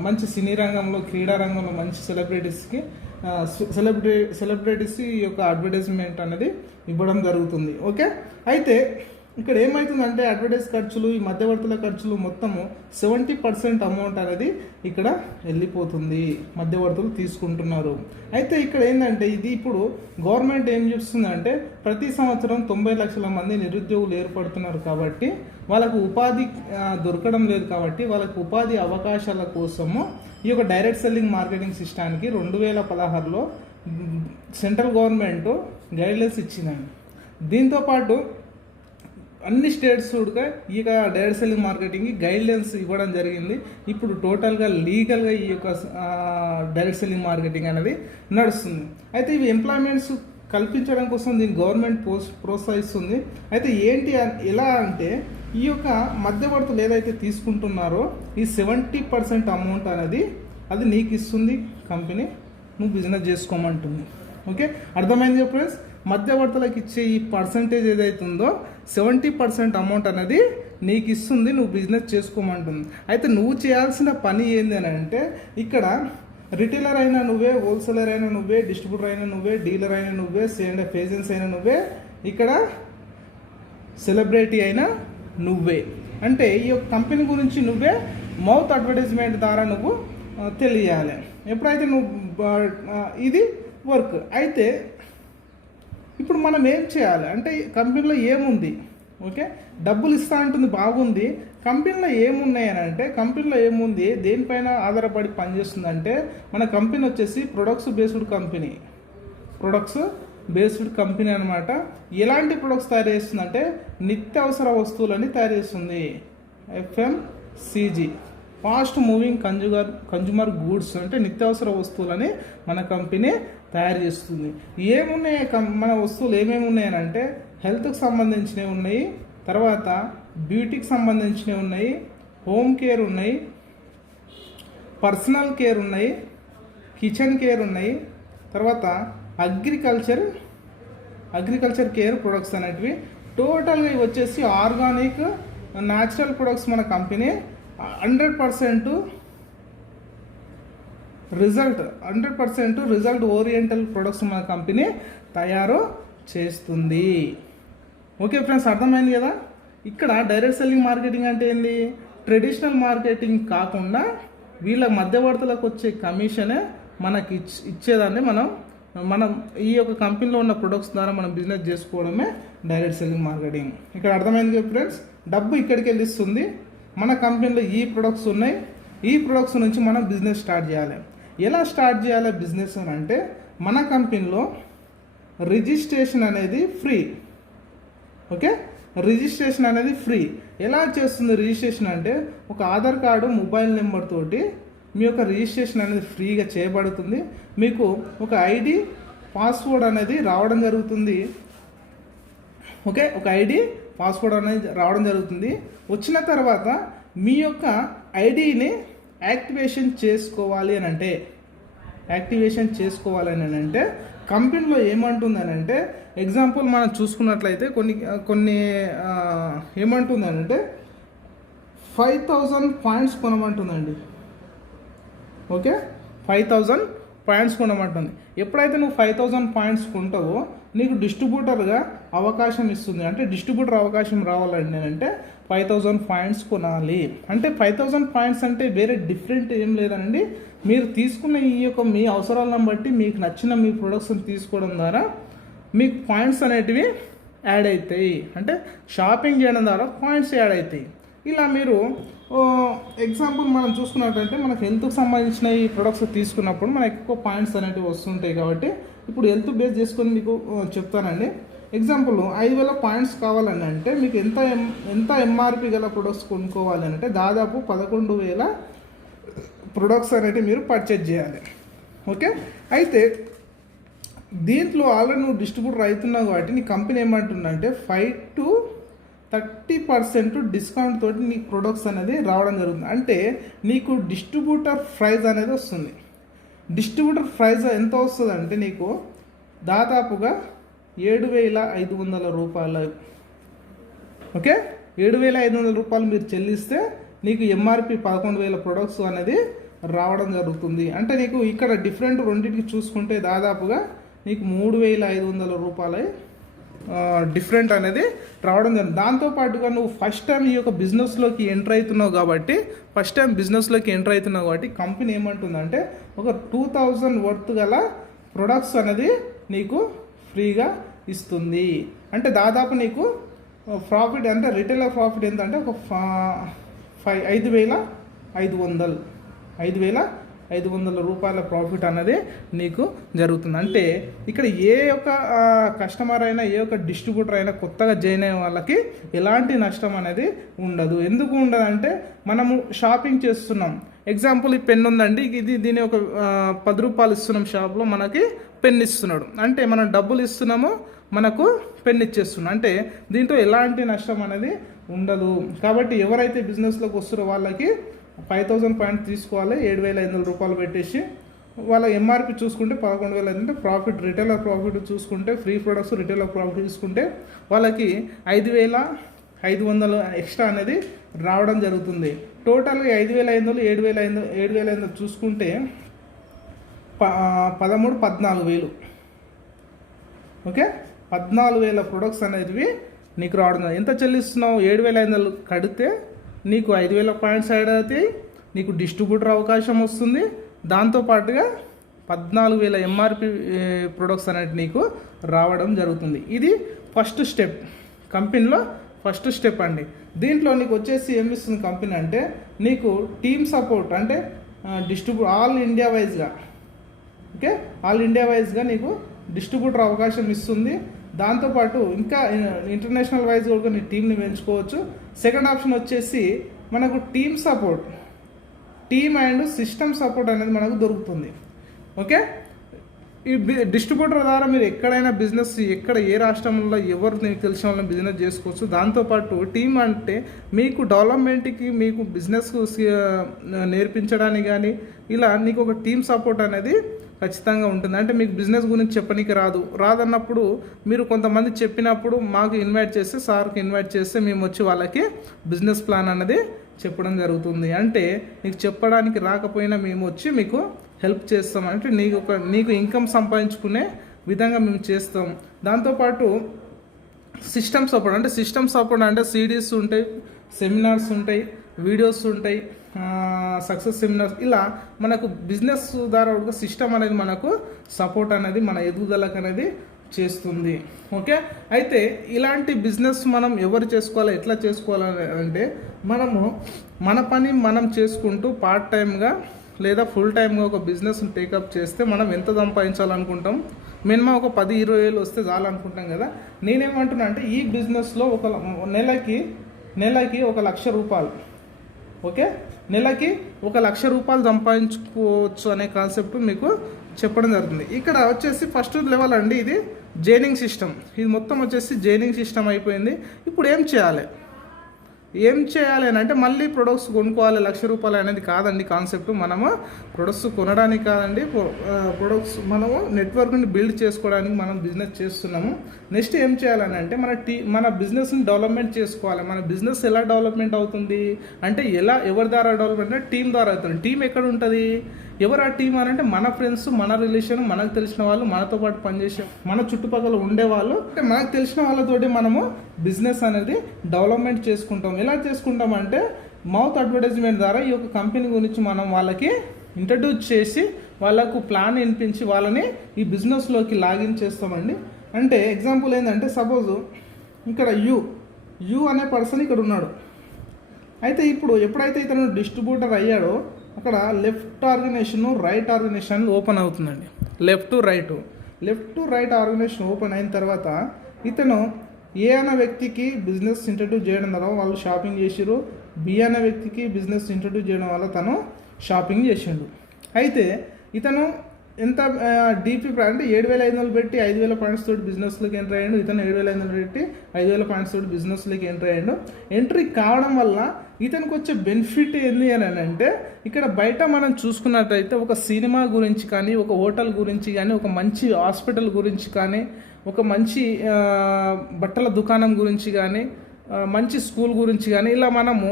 మంచి సినీ రంగంలో, క్రీడా రంగంలో మంచి సెలబ్రిటీస్కి సెలబ్రిటీస్ ఈ యొక్క అడ్వర్టైజ్మెంట్ అనేది ఇవ్వడం జరుగుతుంది. ఓకే, అయితే ఇక్కడ ఏమవుతుందంటే అడ్వర్టైజ్ ఖర్చులు, ఈ మధ్యవర్తుల ఖర్చులు మొత్తము 70% అమౌంట్ అనేది ఇక్కడ వెళ్ళిపోతుంది, మధ్యవర్తులు తీసుకుంటున్నారు. అయితే ఇక్కడ ఏంటంటే ఇది ఇప్పుడు గవర్నమెంట్ ఏం చేస్తుందంటే, ప్రతి సంవత్సరం 90 లక్షల మంది నిరుద్యోగులు ఏర్పడుతున్నారు కాబట్టి వాళ్ళకు ఉపాధి దొరకడం లేదు కాబట్టి వాళ్ళకు ఉపాధి అవకాశాల కోసము ఈ యొక్క డైరెక్ట్ సెల్లింగ్ మార్కెటింగ్ సిస్టానికి 2016లో సెంట్రల్ గవర్నమెంట్ గైడ్లైన్స్ ఇచ్చిందండి. దీంతోపాటు అన్ని స్టేట్స్ కూడా ఈ యొక్క డైరెక్ట్ సెల్లింగ్ మార్కెటింగ్కి గైడ్లైన్స్ ఇవ్వడం జరిగింది. ఇప్పుడు టోటల్గా లీగల్గా ఈ యొక్క డైరెక్ట్ సెల్లింగ్ మార్కెటింగ్ అనేది నడుస్తుంది. అయితే ఇవి ఎంప్లాయ్మెంట్స్ కల్పించడం కోసం దీన్ని గవర్నమెంట్ ప్రోత్సహిస్తుంది. అయితే ఏంటి ఎలా అంటే, ఈ యొక్క మధ్యవర్తులు ఏదైతే తీసుకుంటున్నారో ఈ 70% అమౌంట్ అనేది అది నీకు ఇస్తుంది కంపెనీ, నువ్వు బిజినెస్ చేసుకోమంటుంది. ఓకే, అర్థమైంది ఫ్రెండ్స్. మధ్యవర్తులకు ఇచ్చే ఈ పర్సంటేజ్ ఏదైతే ఉందో 70% అమౌంట్ అనేది నీకు ఇస్తుంది, నువ్వు బిజినెస్ చేసుకోమంటుంది. అయితే నువ్వు చేయాల్సిన పని ఏంది అని అంటే, ఇక్కడ రిటైలర్ అయినా నువ్వే, హోల్సేలర్ అయినా నువ్వే, డిస్ట్రిబ్యూటర్ అయినా నువ్వే, డీలర్ అయినా నువ్వే, C&F ఏజెన్సీ అయినా నువ్వే, ఇక్కడ సెలబ్రిటీ అయినా నువ్వే. అంటే ఈ యొక్క కంపెనీ గురించి నువ్వే మౌత్ అడ్వర్టైజ్మెంట్ ద్వారా నువ్వు తెలియాలి. ఎప్పుడైతే నువ్వు ఇది వర్క్ అయితే ఇప్పుడు మనం ఏం చేయాలి అంటే కంపెనీలో ఏముంది, ఓకే డబ్బులు ఇస్తా అంటుంది బాగుంది, కంపెనీలో ఏమున్నాయి అని అంటే కంపెనీలో ఏముంది దేనిపైన ఆధారపడి పనిచేస్తుందంటే మన కంపెనీ వచ్చేసి ప్రొడక్ట్స్ బేస్డ్ కంపెనీ అనమాట. ఎలాంటి ప్రొడక్ట్స్ తయారు చేస్తుందంటే నిత్యావసర వస్తువులని తయారు చేస్తుంది. FMCG fast moving consumer goods అంటే నిత్యావసర వస్తువులని మన కంపెనీ తయారు చేస్తుంది. ఏమున్నాయి మన వస్తువులు ఏమేమి ఉన్నాయని అంటే హెల్త్కి సంబంధించినవి ఉన్నాయి, తర్వాత బ్యూటీకి సంబంధించినవి ఉన్నాయి, హోమ్ కేర్ ఉన్నాయి, పర్సనల్ కేర్ ఉన్నాయి, కిచెన్ కేర్ ఉన్నాయి, తర్వాత అగ్రికల్చర్ కేర్ ప్రొడక్ట్స్ అనేటివి. టోటల్గా ఇవి వచ్చేసి ఆర్గానిక్ న్యాచురల్ ప్రొడక్ట్స్ మన కంపెనీ 100% రిజల్ట్ ఓరియంటల్ ప్రొడక్ట్స్ మన కంపెనీ తయారు చేస్తుంది. ఓకే ఫ్రెండ్స్, అర్థమైంది కదా. ఇక్కడ డైరెక్ట్ సెల్లింగ్ మార్కెటింగ్ అంటే ఏంది, ట్రెడిషనల్ మార్కెటింగ్ కాకుండా వీళ్ళ మధ్యవర్తులకు వచ్చే కమిషనే మనకి ఇచ్చేదాన్ని మనం ఈ యొక్క కంపెనీలో ఉన్న ప్రొడక్ట్స్ ద్వారా మనం బిజినెస్ చేసుకోవడమే డైరెక్ట్ సెల్లింగ్ మార్కెటింగ్. ఇక్కడ అర్థమైంది కదా ఫ్రెండ్స్, డబ్బు ఇక్కడికి వెళ్ళిస్తుంది. మన కంపెనీలో ఈ ప్రొడక్ట్స్ ఉన్నాయి, ఈ ప్రొడక్ట్స్ నుంచి మనం బిజినెస్ స్టార్ట్ చేయాలి. ఎలా స్టార్ట్ చేయాలి బిజినెస్ అని అంటే మన కంపెనీలో రిజిస్ట్రేషన్ అనేది ఫ్రీ. ఓకే, రిజిస్ట్రేషన్ అనేది ఫ్రీ. ఎలా చేస్తుంది రిజిస్ట్రేషన్ అంటే ఒక ఆధార్ కార్డు మొబైల్ నెంబర్ తోటి మీ యొక్క రిజిస్ట్రేషన్ అనేది ఫ్రీగా చేయబడుతుంది. మీకు ఒక ఐడి పాస్వర్డ్ అనేది రావడం జరుగుతుంది. ఓకే, ఒక ఐడి పాస్వర్డ్ అనేది రావడం జరుగుతుంది. వచ్చిన తర్వాత మీ యొక్క ఐడిని యాక్టివేషన్ చేసుకోవాలి అని అంటే కంపెనీలో ఏమంటుందని అంటే ఎగ్జాంపుల్ మనం చూసుకున్నట్లయితే కొన్ని ఏమంటుందని అంటే 5000 పాయింట్స్ కొనమంటుందండి. ఓకే, 5000 పాయింట్స్ కొనమంటుంది. ఎప్పుడైతే నువ్వు 5000 పాయింట్స్ కొంటావో నీకు డిస్ట్రిబ్యూటర్గా అవకాశం ఇస్తుంది. అంటే డిస్ట్రిబ్యూటర్ అవకాశం రావాలండి అంటే 5000 పాయింట్స్ కొనాలి. అంటే 5000 పాయింట్స్ అంటే వేరే డిఫరెంట్ ఏం లేదండి. మీరు తీసుకున్న ఈ యొక్క మీ అవసరాలను బట్టి మీకు నచ్చిన మీ ప్రొడక్ట్స్ని తీసుకోవడం ద్వారా మీకు పాయింట్స్ అనేటివి యాడ్ అవుతాయి. అంటే షాపింగ్ చేయడం ద్వారా పాయింట్స్ యాడ్ అవుతాయి. ఇలా మీరు ఎగ్జాంపుల్ మనం చూసుకున్నట్లయితే మనకు హెల్త్కి సంబంధించిన ఈ ప్రొడక్ట్స్ తీసుకున్నప్పుడు మనకు ఎక్కువ పాయింట్స్ అనేవి వస్తుంటాయి. కాబట్టి ఇప్పుడు హెల్త్ బేస్ చేసుకొని మీకు చెప్తానండి. ఎగ్జాంపుల్ 5000 పాయింట్స్ కావాలని అంటే మీకు ఎంత ఎంఆర్పి గల ప్రొడక్ట్స్ కొనుక్కోవాలి అంటే దాదాపు 11,000 ప్రొడక్ట్స్ అనేవి మీరు పర్చేజ్ చేయాలి. ఓకే, అయితే దీంట్లో ఆల్రెడీ నువ్వు డిస్ట్రిబ్యూటర్ అవుతున్నావు కాబట్టి నీ కంపెనీ ఏమంటుందంటే 5 to 30% డిస్కౌంట్ తోటి నీకు ప్రొడక్ట్స్ అనేది రావడం జరుగుతుంది. అంటే నీకు డిస్ట్రిబ్యూటర్ ప్రైస్ అనేది వస్తుంది. డిస్ట్రిబ్యూటర్ ప్రైస్ ఎంత వస్తుంది అంటే నీకు దాదాపుగా 7,500 రూపాయలు. ఓకే, 7,500 రూపాయలు మీరు చెల్లిస్తే నీకు ఎంఆర్పి 11,000 ప్రొడక్ట్స్ అనేది రావడం జరుగుతుంది. అంటే నీకు ఇక్కడ డిఫరెంట్ రెండింటికి చూసుకుంటే దాదాపుగా నీకు 3,500 రూపాయలు డిఫరెంట్ అనేది రావడం జరుగుతుంది. దాంతోపాటుగా నువ్వు ఫస్ట్ టైం ఈ యొక్క బిజినెస్లోకి ఎంటర్ అవుతున్నావు కాబట్టి కంపెనీ ఏమంటుందంటే ఒక 2000 వర్త్ గల ప్రొడక్ట్స్ అనేది నీకు ఫ్రీగా ఇస్తుంది. అంటే దాదాపు నీకు ప్రాఫిట్ అంటే రిటైలర్ ప్రాఫిట్ ఏంటంటే ఒక 5,500 రూపాయల ప్రాఫిట్ అనేది నీకు జరుగుతుంది. అంటే ఇక్కడ ఏ యొక్క కస్టమర్ అయినా ఏ యొక్క డిస్ట్రిబ్యూటర్ అయినా కొత్తగా జాయిన్ అయిన వాళ్ళకి ఎలాంటి నష్టం అనేది ఉండదు. ఎందుకు ఉండదంటే మనము షాపింగ్ చేస్తున్నాం. ఎగ్జాంపుల్ ఈ పెన్ ఉందండి, దీని ఒక 10 రూపాయలు ఇస్తున్నాం షాప్లో, మనకి పెన్ ఇస్తున్నాడు అంటే మనం డబ్బులు ఇస్తున్నాము, మనకు పెన్ ఇచ్చేస్తున్నాం. అంటే దీంట్లో ఎలాంటి నష్టం అనేది ఉండదు. కాబట్టి ఎవరైతే బిజినెస్లోకి వస్తారో వాళ్ళకి 5,000 పాయింట్స్ తీసుకోవాలి, 7,500 రూపాయలు పెట్టేసి వాళ్ళ ఎంఆర్పి చూసుకుంటే 11,500 ప్రాఫిట్, రిటైలర్ ప్రాఫిట్ చూసుకుంటే ఫ్రీ ప్రొడక్ట్స్ రిటైలర్ ప్రాఫిట్ చూసుకుంటే వాళ్ళకి 5,500 ఎక్స్ట్రా అనేది రావడం జరుగుతుంది. టోటల్గా 5,500 7,500 చూసుకుంటే 14,000. ఓకే, 14,000 ప్రొడక్ట్స్ అనేవి నీకు రావడం. ఎంత చెల్లిస్తున్నావు? 7,500 కడితే నీకు 5,000 పాయింట్స్ యాడ్ అవుతాయి, నీకు డిస్ట్రిబ్యూటర్ అవకాశం వస్తుంది, దాంతోపాటుగా 14,000 ఎంఆర్పి ప్రొడక్ట్స్ అనేది నీకు రావడం జరుగుతుంది. ఇది ఫస్ట్ స్టెప్, కంపెనీలో ఫస్ట్ స్టెప్ అండి. దీంట్లో నీకు వచ్చేసి ఏమి ఇస్తుంది కంపెనీ అంటే, నీకు టీమ్ సపోర్ట్ అంటే ఆల్ ఇండియా వైజ్గా, ఓకే, ఆల్ ఇండియా వైజ్గా నీకు డిస్ట్రిబ్యూటర్ అవకాశం ఇస్తుంది. దాంతోపాటు ఇంకా ఇంటర్నేషనల్ వైజ్ కూడా నీ టీంని పెంచుకోవచ్చు. సెకండ్ ఆప్షన్ వచ్చేసి మనకు team support, team and system support అనేది మనకు దొరుకుతుంది. ఓకే, ఈ డిస్ట్రిబ్యూటర్ ద్వారా మీరు ఎక్కడైనా బిజినెస్, ఎక్కడ ఏ రాష్ట్రంలో ఎవరు మీకు తెలిసిన వాళ్ళని బిజినెస్ చేసుకోవచ్చు. దాంతోపాటు టీమ్ అంటే మీకు డెవలప్మెంట్కి, మీకు బిజినెస్ నేర్పించడానికి కానీ ఇలా నీకు ఒక టీమ్ సపోర్ట్ అనేది ఖచ్చితంగా ఉంటుంది. అంటే మీకు బిజినెస్ గురించి చెప్పనీకి రాదన్నప్పుడు మీరు కొంతమంది చెప్పినప్పుడు మాకు ఇన్వైట్ చేస్తే, సార్కి ఇన్వైట్ చేస్తే మేము వచ్చి వాళ్ళకి బిజినెస్ ప్లాన్ అనేది చెప్పడం జరుగుతుంది. అంటే నీకు చెప్పడానికి రాకపోయినా మేము వచ్చి మీకు హెల్ప్ చేస్తాం. అంటే నీకు ఇన్కమ్ సంపాదించుకునే విధంగా మేము చేస్తాం. దాంతోపాటు సిస్టమ్ సపోర్ట్ అంటే, సిస్టమ్ సపోర్ట్ అంటే సిడీస్ ఉంటాయి, సెమినార్స్ ఉంటాయి, వీడియోస్ ఉంటాయి, సక్సెస్ సెమినార్స్, ఇలా మనకు బిజినెస్ ద్వారా ఒక సిస్టమ్ అనేది మనకు సపోర్ట్ అనేది మన ఎదుగుదలకు అనేది చేస్తుంది. ఓకే, అయితే ఇలాంటి బిజినెస్ మనం ఎవరు చేసుకోవాలి, ఎట్లా చేసుకోవాలి అంటే, మనము మన పని మనం చేసుకుంటూ పార్ట్ టైమ్గా లేదా ఫుల్ టైమ్గా ఒక బిజినెస్ టేకప్ చేస్తే మనం ఎంత సంపాదించాలనుకుంటాం, మినిమం ఒక 10-20 వేలు వస్తే చాలనుకుంటాం కదా. నేనేమంటున్నా అంటే, ఈ బిజినెస్లో ఒక నెలకి 1,00,000 రూపాయలు, ఓకే, నెలకి 1,00,000 రూపాయలు సంపాదించుకోవచ్చు అనే కాన్సెప్ట్ మీకు చెప్పడం జరుగుతుంది. ఇక్కడ వచ్చేసి ఫస్ట్ లెవెల్ అండి, ఇది జైనింగ్ సిస్టమ్. ఇది మొత్తం వచ్చేసి జైనింగ్ సిస్టమ్ అయిపోయింది. ఇప్పుడు ఏం చేయాలి అని అంటే, మళ్ళీ ప్రొడక్ట్స్ కొనుక్కోవాలి 1,00,000 రూపాయలు అనేది కాదండి కాన్సెప్ట్. మనము ప్రొడక్ట్స్ కొనడానికి కాదండి, ప్రొడక్ట్స్ మనము నెట్వర్క్ని బిల్డ్ చేసుకోవడానికి మనం బిజినెస్ చేస్తున్నాము. నెక్స్ట్ ఏం చేయాలని అంటే, మన బిజినెస్ని డెవలప్మెంట్ చేసుకోవాలి. మన బిజినెస్ ఎలా డెవలప్మెంట్ అవుతుంది అంటే, ఎవరి ద్వారా డెవలప్మెంట్ అంటే టీం ద్వారా అవుతుంది. టీం ఎక్కడ ఉంటుంది, ఎవరు ఆ టీం అని అంటే, మన ఫ్రెండ్స్, మన రిలేషన్, మనకు తెలిసిన వాళ్ళు, మనతో పాటు పనిచేసే మన చుట్టుపక్కల ఉండేవాళ్ళు, అంటే మనకు తెలిసిన వాళ్ళతోటి మనము బిజినెస్ అనేది డెవలప్మెంట్ చేసుకుంటాం. ఎలా చేసుకుంటాం అంటే, మౌత్ అడ్వర్టైజ్మెంట్ ద్వారా ఈ యొక్క కంపెనీ గురించి మనం వాళ్ళకి ఇంట్రడ్యూస్ చేసి, వాళ్ళకు ప్లాన్ వినిపించి వాళ్ళని ఈ బిజినెస్లోకి లాగిన్ చేస్తామండి. అంటే ఎగ్జాంపుల్ ఏంటంటే, సపోజ్ ఇక్కడ యు అనే పర్సన్ ఇక్కడ ఉన్నాడు. అయితే ఇప్పుడు ఎప్పుడైతే ఇతను డిస్ట్రిబ్యూటర్ అయ్యాడో, అక్కడ left organization, right organization open అవుతుందండి. Left to right organization open అయిన తర్వాత, ఇతను ఏ అనే వ్యక్తికి బిజినెస్ ఇంట్రడ్యూస్ చేయడం ద్వారా వాళ్ళు షాపింగ్ చేసిరు, బి అనే వ్యక్తికి బిజినెస్ ఇంట్రడ్యూస్ చేయడం వల్ల తను షాపింగ్ చేసిండు. అయితే ఇతను ఎంత డీపీ అంటే 7,500 పెట్టి 5,000 పాయింట్స్ తోటి బిజినెస్లోకి ఎంటర్ అయ్యాడు. ఇతను 7,500 పెట్టి 5,000 పాయింట్స్ తోటి బిజినెస్లోకి ఎంటర్ అయ్యాడు. ఎంట్రీ కావడం వల్ల ఇతనికి వచ్చే బెనిఫిట్ ఏంది అని అంటే, ఇక్కడ బయట మనం చూసుకున్నట్టయితే ఒక సినిమా గురించి కానీ, ఒక హోటల్ గురించి కానీ, ఒక మంచి హాస్పిటల్ గురించి కానీ, ఒక మంచి బట్టల దుకాణం గురించి కానీ, మంచి స్కూల్ గురించి కానీ, ఇలా మనము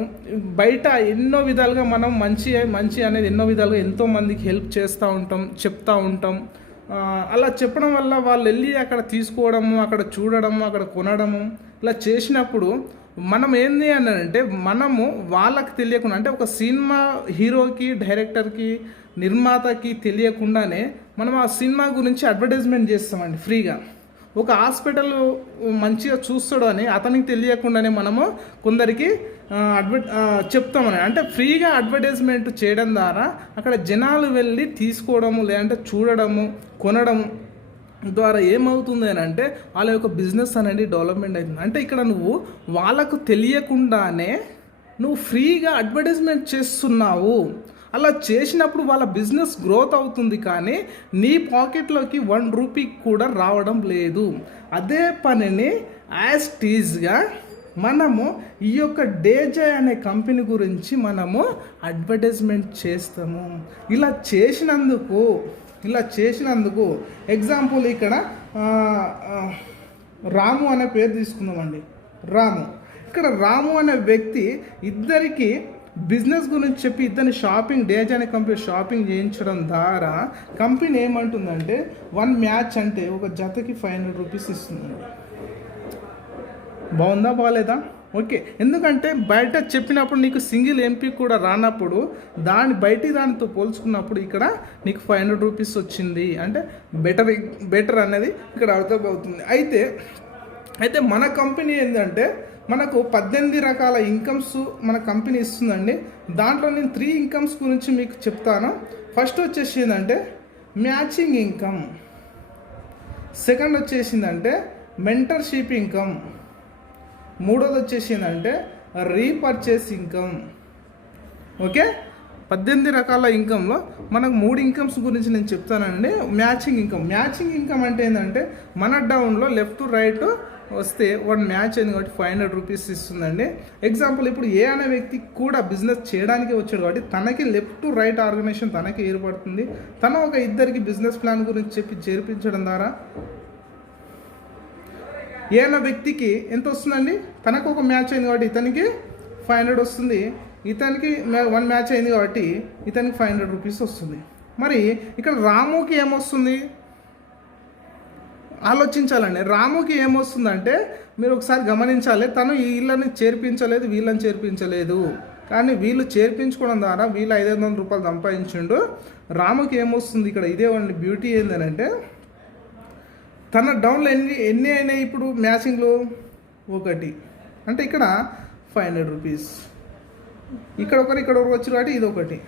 బయట ఎన్నో విధాలుగా మనం మంచి అనేది ఎన్నో విధాలుగా ఎంతోమందికి హెల్ప్ చేస్తూ ఉంటాం, చెప్తూ ఉంటాం. అలా చెప్పడం వల్ల వాళ్ళు వెళ్ళి అక్కడ తీసుకోవడము, అక్కడ చూడడము, అక్కడ కొనడము, ఇలా చేసినప్పుడు మనం ఏంది అని అంటే, మనము వాళ్ళకి తెలియకుండా, అంటే ఒక సినిమా హీరోకి, డైరెక్టర్కి, నిర్మాతకి తెలియకుండానే మనం ఆ సినిమా గురించి అడ్వర్టైజ్మెంట్ చేస్తామండి ఫ్రీగా. ఒక హాస్పిటల్ మంచిగా చూస్తాడు అని అతనికి తెలియకుండానే మనము కొందరికి చెప్తామని, అంటే ఫ్రీగా అడ్వర్టైజ్మెంట్ చేయడం ద్వారా అక్కడ జనాలు వెళ్ళి తీసుకోవడము, లేదంటే చూడడము, కొనడము ద్వారా ఏమవుతుంది అని అంటే, వాళ్ళ యొక్క బిజినెస్ అనేది డెవలప్మెంట్ అవుతుంది. అంటే ఇక్కడ నువ్వు వాళ్ళకు తెలియకుండానే నువ్వు ఫ్రీగా అడ్వర్టైజ్మెంట్ చేస్తున్నావు. అలా చేసినప్పుడు వాళ్ళ బిజినెస్ గ్రోత్ అవుతుంది, కానీ నీ పాకెట్లోకి 1 రూపీ కూడా రావడం లేదు. అదే పనిని యాజ్ టీజ్గా మనము ఈ యొక్క డేజై అనే కంపెనీ గురించి మనము అడ్వర్టైజ్మెంట్ చేస్తాము. ఇలా చేసినందుకు ఎగ్జాంపుల్ ఇక్కడ రాము అనే పేరు తీసుకుందామండి. ఇక్కడ రాము అనే వ్యక్తి ఇద్దరికి బిజినెస్ గురించి చెప్పి ఇద్దరిని డేజై అనే కంపెనీ షాపింగ్ చేయించడం ద్వారా కంపెనీ ఏమంటుందంటే, 1 మ్యాచ్ అంటే ఒక జతకి 500 రూపీస్ ఇస్తుందండి. బాగుందా బాగాలేదా? ఓకే, ఎందుకంటే బయట చెప్పినప్పుడు నీకు సింగిల్ ఎంపీ కూడా రానప్పుడు దానితో పోల్చుకున్నప్పుడు ఇక్కడ నీకు 500 రూపీస్ వచ్చింది అంటే బెటర్ అనేది ఇక్కడ అర్థమవుతుంది. అయితే మన కంపెనీ ఏంటంటే మనకు 18 రకాల ఇన్కమ్స్ మన కంపెనీ ఇస్తుందండి. దాంట్లో నేను 3 ఇన్కమ్స్ గురించి మీకు చెప్తాను. ఫస్ట్ వచ్చేసి ఏంటంటే మ్యాచింగ్ ఇన్కమ్, సెకండ్ వచ్చేసిందంటే మెంటర్షిప్ ఇన్కమ్, మూడోది వచ్చేసిందంటే రీపర్చేస్ ఇన్కమ్. ఓకే, 18 రకాల ఇన్కంలో మనకు 3 ఇన్కమ్స్ గురించి నేను చెప్తానండి. మ్యాచింగ్ ఇన్కమ్ అంటే ఏంటంటే మన డౌన్లో లెఫ్ట్ రైట్ వస్తే వాడు మ్యాచ్ అయింది కాబట్టి 500 రూపీస్ ఇస్తుందండి. ఎగ్జాంపుల్ ఇప్పుడు ఏ అనే వ్యక్తి కూడా బిజినెస్ చేయడానికి వచ్చాడు కాబట్టి తనకి లెఫ్ట్ రైట్ ఆర్గనైజేషన్ తనకి ఏర్పడుతుంది. తన ఒక ఇద్దరికి బిజినెస్ ప్లాన్ గురించి చెప్పి చేర్పించడం ద్వారా ఏ అన్న వ్యక్తికి ఎంత వస్తుందండి, తనకు ఒక మ్యాచ్ అయింది కాబట్టి ఇతనికి 500 వస్తుంది, ఇతనికి 1 మ్యాచ్ అయింది కాబట్టి ఇతనికి 500 రూపీస్ వస్తుంది. మరి ఇక్కడ రాముకి ఏమొస్తుంది ఆలోచించాలండి. రాముకి ఏమొస్తుందంటే మీరు ఒకసారి గమనించాలి, తను వీళ్ళని చేర్పించలేదు, వీళ్ళని చేర్పించలేదు, కానీ వీళ్ళు చేర్పించుకోవడం ద్వారా వీళ్ళు 500 రూపాయలు సంపాదించిండు. రాముకి ఏమొస్తుంది ఇక్కడ ఇదే బ్యూటీ ఏంటంటే తన డౌన్లో ఎన్ని అయినాయి ఇప్పుడు మ్యాచింగ్లో 1 అంటే ఇక్కడ 500 రూపీస్, ఇక్కడ ఒకరు వచ్చి కాబట్టి ఇది 1